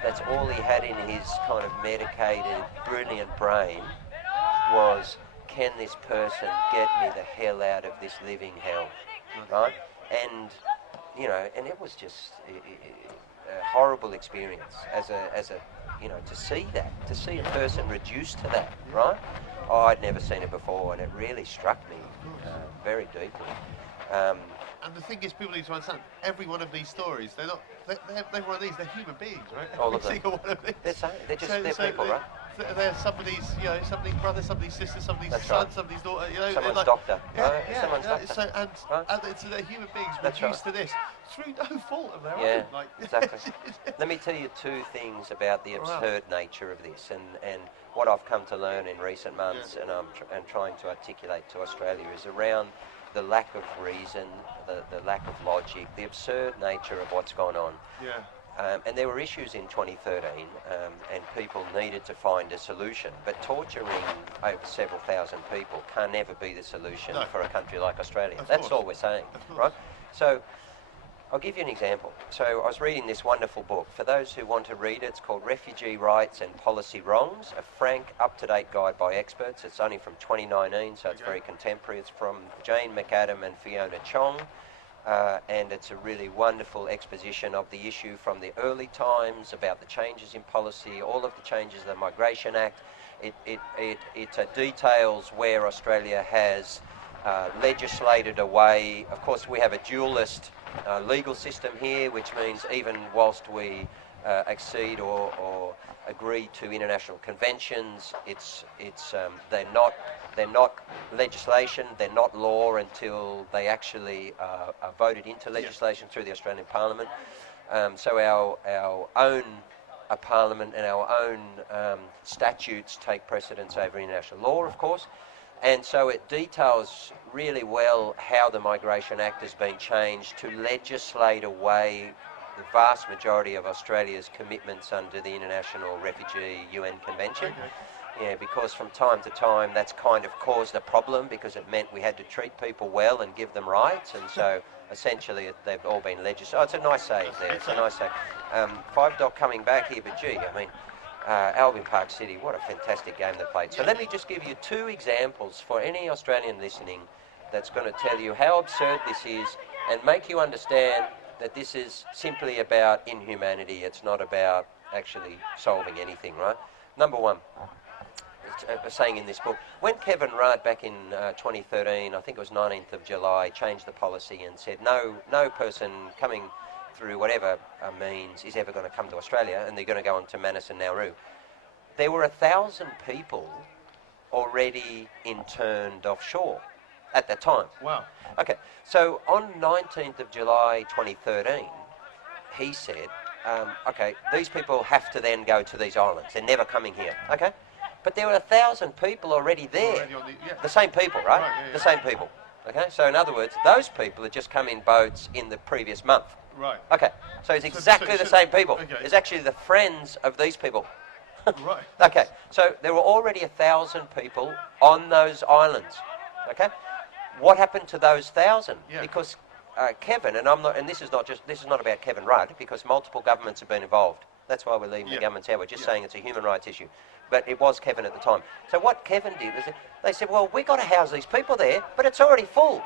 That's all he had in his kind of medicated, brilliant brain was, can this person get me the hell out of this living hell, right? And, you know, and it was just a horrible experience as a, you know, to see a person reduced to that, right? Oh, I'd never seen it before, and it really struck me very deeply. And the thing is, people need to understand, every one of these stories, they're one of these, they're human beings, right? All of them. Every single one of these. They're people, right? They're somebody's, you know, somebody's brother, somebody's sister, somebody's That's son, right. somebody's daughter, you know. Someone's like, doctor. Someone's yeah. doctor. So, and they're human beings That's reduced right. to this through no fault of their own. Yeah, Like, exactly. Let me tell you two things about the absurd nature of this, and what I've come to learn in recent months, and I'm trying to articulate to Australia, is around the lack of reason, the lack of logic, the absurd nature of what's gone on. And there were issues in 2013, and people needed to find a solution. But torturing over several thousand people can never be the solution for a country like Australia. That's all we're saying, right? So I'll give you an example. So I was reading this wonderful book. For those who want to read it, it's called Refugee Rights and Policy Wrongs, a frank, up-to-date guide by experts. It's only from 2019, so it's very contemporary. It's from Jane McAdam and Fiona Chong. And it's a really wonderful exposition of the issue from the early times, about the changes in policy, all of the changes in the Migration Act. It details where Australia has legislated away. Of course, we have a dualist legal system here, which means even whilst we accede or agree to international conventions, they're not legislation, they're not law until they actually are voted into legislation through the Australian Parliament. So our own Parliament and our own statutes take precedence over international law, of course. And so it details really well how the Migration Act has been changed to legislate away the vast majority of Australia's commitments under the International Refugee UN Convention. Yeah, because from time to time that's kind of caused a problem, because it meant we had to treat people well and give them rights, and so essentially they've all been legislated. Oh, it's a nice save there, it's a nice save. 5 coming back here, but gee, I mean, Albion Park City, what a fantastic game they played. So let me just give you two examples for any Australian listening that's going to tell you how absurd this is and make you understand that this is simply about inhumanity. It's not about actually solving anything, right? Number one, it's saying in this book, when Kevin Rudd back in 2013, I think it was 19th of July, changed the policy and said no person coming through whatever means is ever going to come to Australia, and they're going to go on to Manus and Nauru. There were 1,000 people already interned offshore at that time. Wow. Okay, so on 19th of July 2013, he said, okay, these people have to then go to these islands. They're never coming here, okay? But there were 1,000 people already there. Already on the same people, right? Yeah. The same people, okay? So in other words, those people had just come in boats in the previous month. Right. Okay, so it's exactly the same people. Okay. It's actually the friends of these people. Right. Okay, so there were already 1,000 people on those islands, okay? What happened to those 1,000? Yeah. Because Kevin, and this is not about Kevin Rudd, because multiple governments have been involved. That's why we're leaving the government's out. We're just saying it's a human rights issue. But it was Kevin at the time. So what Kevin did was they said, well, we've got to house these people there, but it's already full.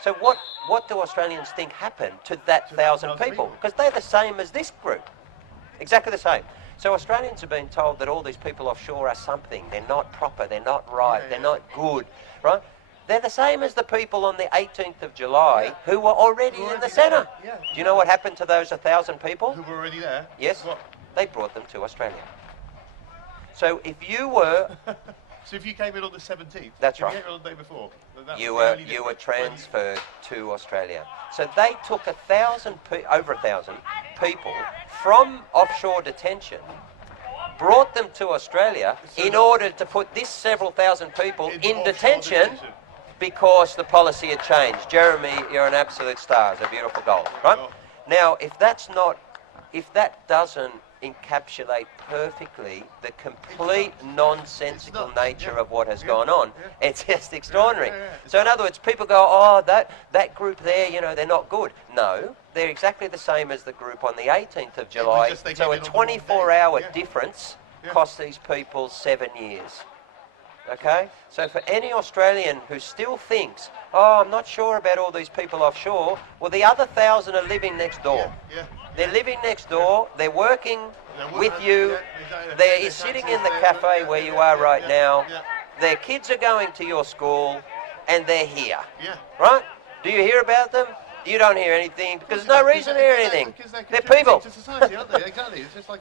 So what do Australians think happened to that 1,000 people? Because they're the same as this group. Exactly the same. So Australians have been told that all these people offshore are something. They're not proper, they're not right, they're not good, right? They're the same as the people on the 18th of July who were already in the centre. Yeah. Do you know what happened to those 1,000 people? Who were already there? Yes. What? They brought them to Australia. So if you were... So if you came in on the 17th, that's you right. came in on the day before. You were transferred to Australia. So they took over 1,000 people from offshore detention, brought them to Australia in order to put this several thousand people in detention because the policy had changed. Jeremy, you're an absolute star. It's a beautiful goal, right? Oh. Now, if that doesn't encapsulate perfectly the complete nonsensical nature of what has gone on, it's just extraordinary. So in other words, people go, oh, that group there, you know, they're not good. No, they're exactly the same as the group on the 18th of July. So a 24-hour difference cost these people 7 years. Okay? So for any Australian who still thinks, oh, I'm not sure about all these people offshore, well, the other 1,000 are living next door. They're living next door, they're working with you, they're sitting in the cafe where you are right now, their kids are going to your school, and they're here. Right? Do you hear about them? You don't hear anything, because there's no reason to hear anything. They're people.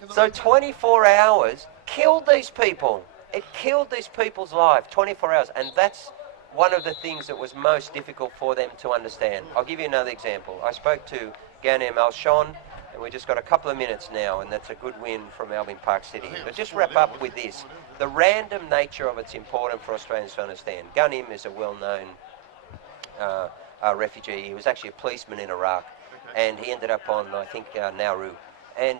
So 24 hours killed these people. It killed these people's lives, 24 hours, and that's one of the things that was most difficult for them to understand. I'll give you another example. I spoke to Ganem Alshon, and we just got a couple of minutes now, and that's a good win from Albion Park City. But just wrap up with this. The random nature of it's important for Australians to understand. Ganem is a well-known refugee. He was actually a policeman in Iraq, and he ended up on, I think, Nauru. And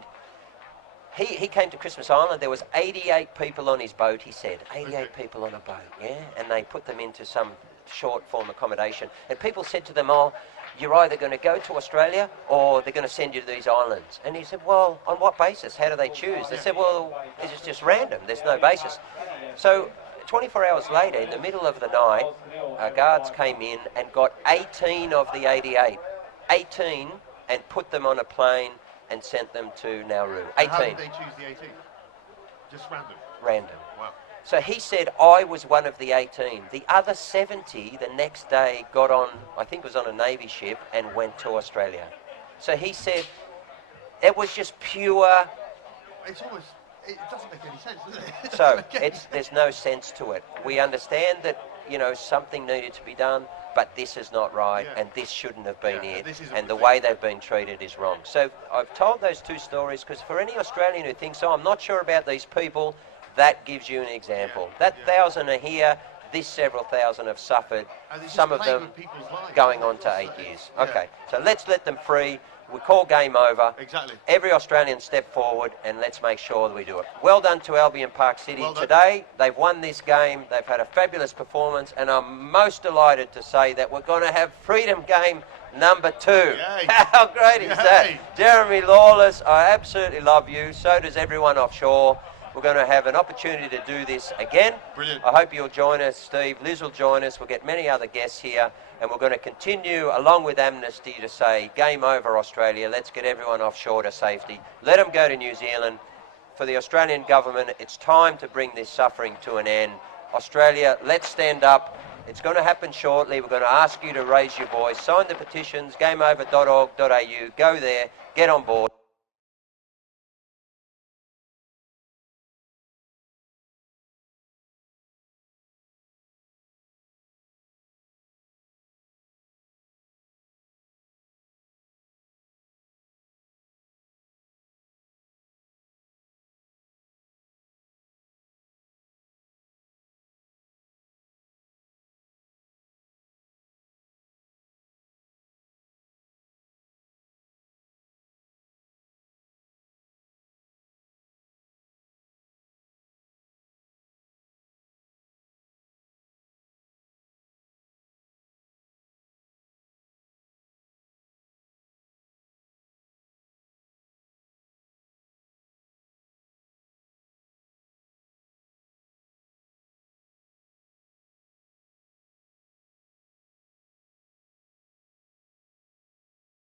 he came to Christmas Island. There was 88 people on his boat, he said. 88 people on a boat, yeah? And they put them into some short-form accommodation. And people said to them, oh, you're either going to go to Australia or they're going to send you to these islands. And he said, well, on what basis? How do they choose? They said, well, it's just random. There's no basis. So 24 hours later, in the middle of the night, guards came in and got 18 of the 88. 18, and put them on a plane and sent them to Nauru. 18. How did they choose the 18? Just random? Random. Wow. So he said, I was one of the 18. The other 70 the next day got on, I think it was on a Navy ship, and went to Australia. So he said, it was just pure... It's almost... It doesn't make any sense, does it? So there's no sense to it. We understand that, you know, something needed to be done, but this is not right, and this shouldn't have been it, and the way they've been treated is wrong. So I've told those two stories because for any Australian who thinks, oh, I'm not sure about these people, that gives you an example. That 1,000 are here, this several thousand have suffered, some of them going on to 8 years. Okay, so let's let them free. We call game over. Exactly. Every Australian step forward, and let's make sure that we do it. Well done to Albion Park City today. They've won this game. They've had a fabulous performance, and I'm most delighted to say that we're going to have Freedom Game number 2. Yay. How great is that? Jeremy Lawless, I absolutely love you. So does everyone offshore. we're going to have an opportunity to do this again. Brilliant. I hope you'll join us, Steve. Liz will join us. We'll get many other guests here, and we're going to continue along with Amnesty to say, game over Australia. Let's get everyone offshore to safety. Let them go to New Zealand. For the Australian government, it's time to bring this suffering to an end. Australia, let's stand up. It's going to happen shortly. We're going to ask you to raise your voice. Sign the petitions, gameover.org.au. Go there, get on board.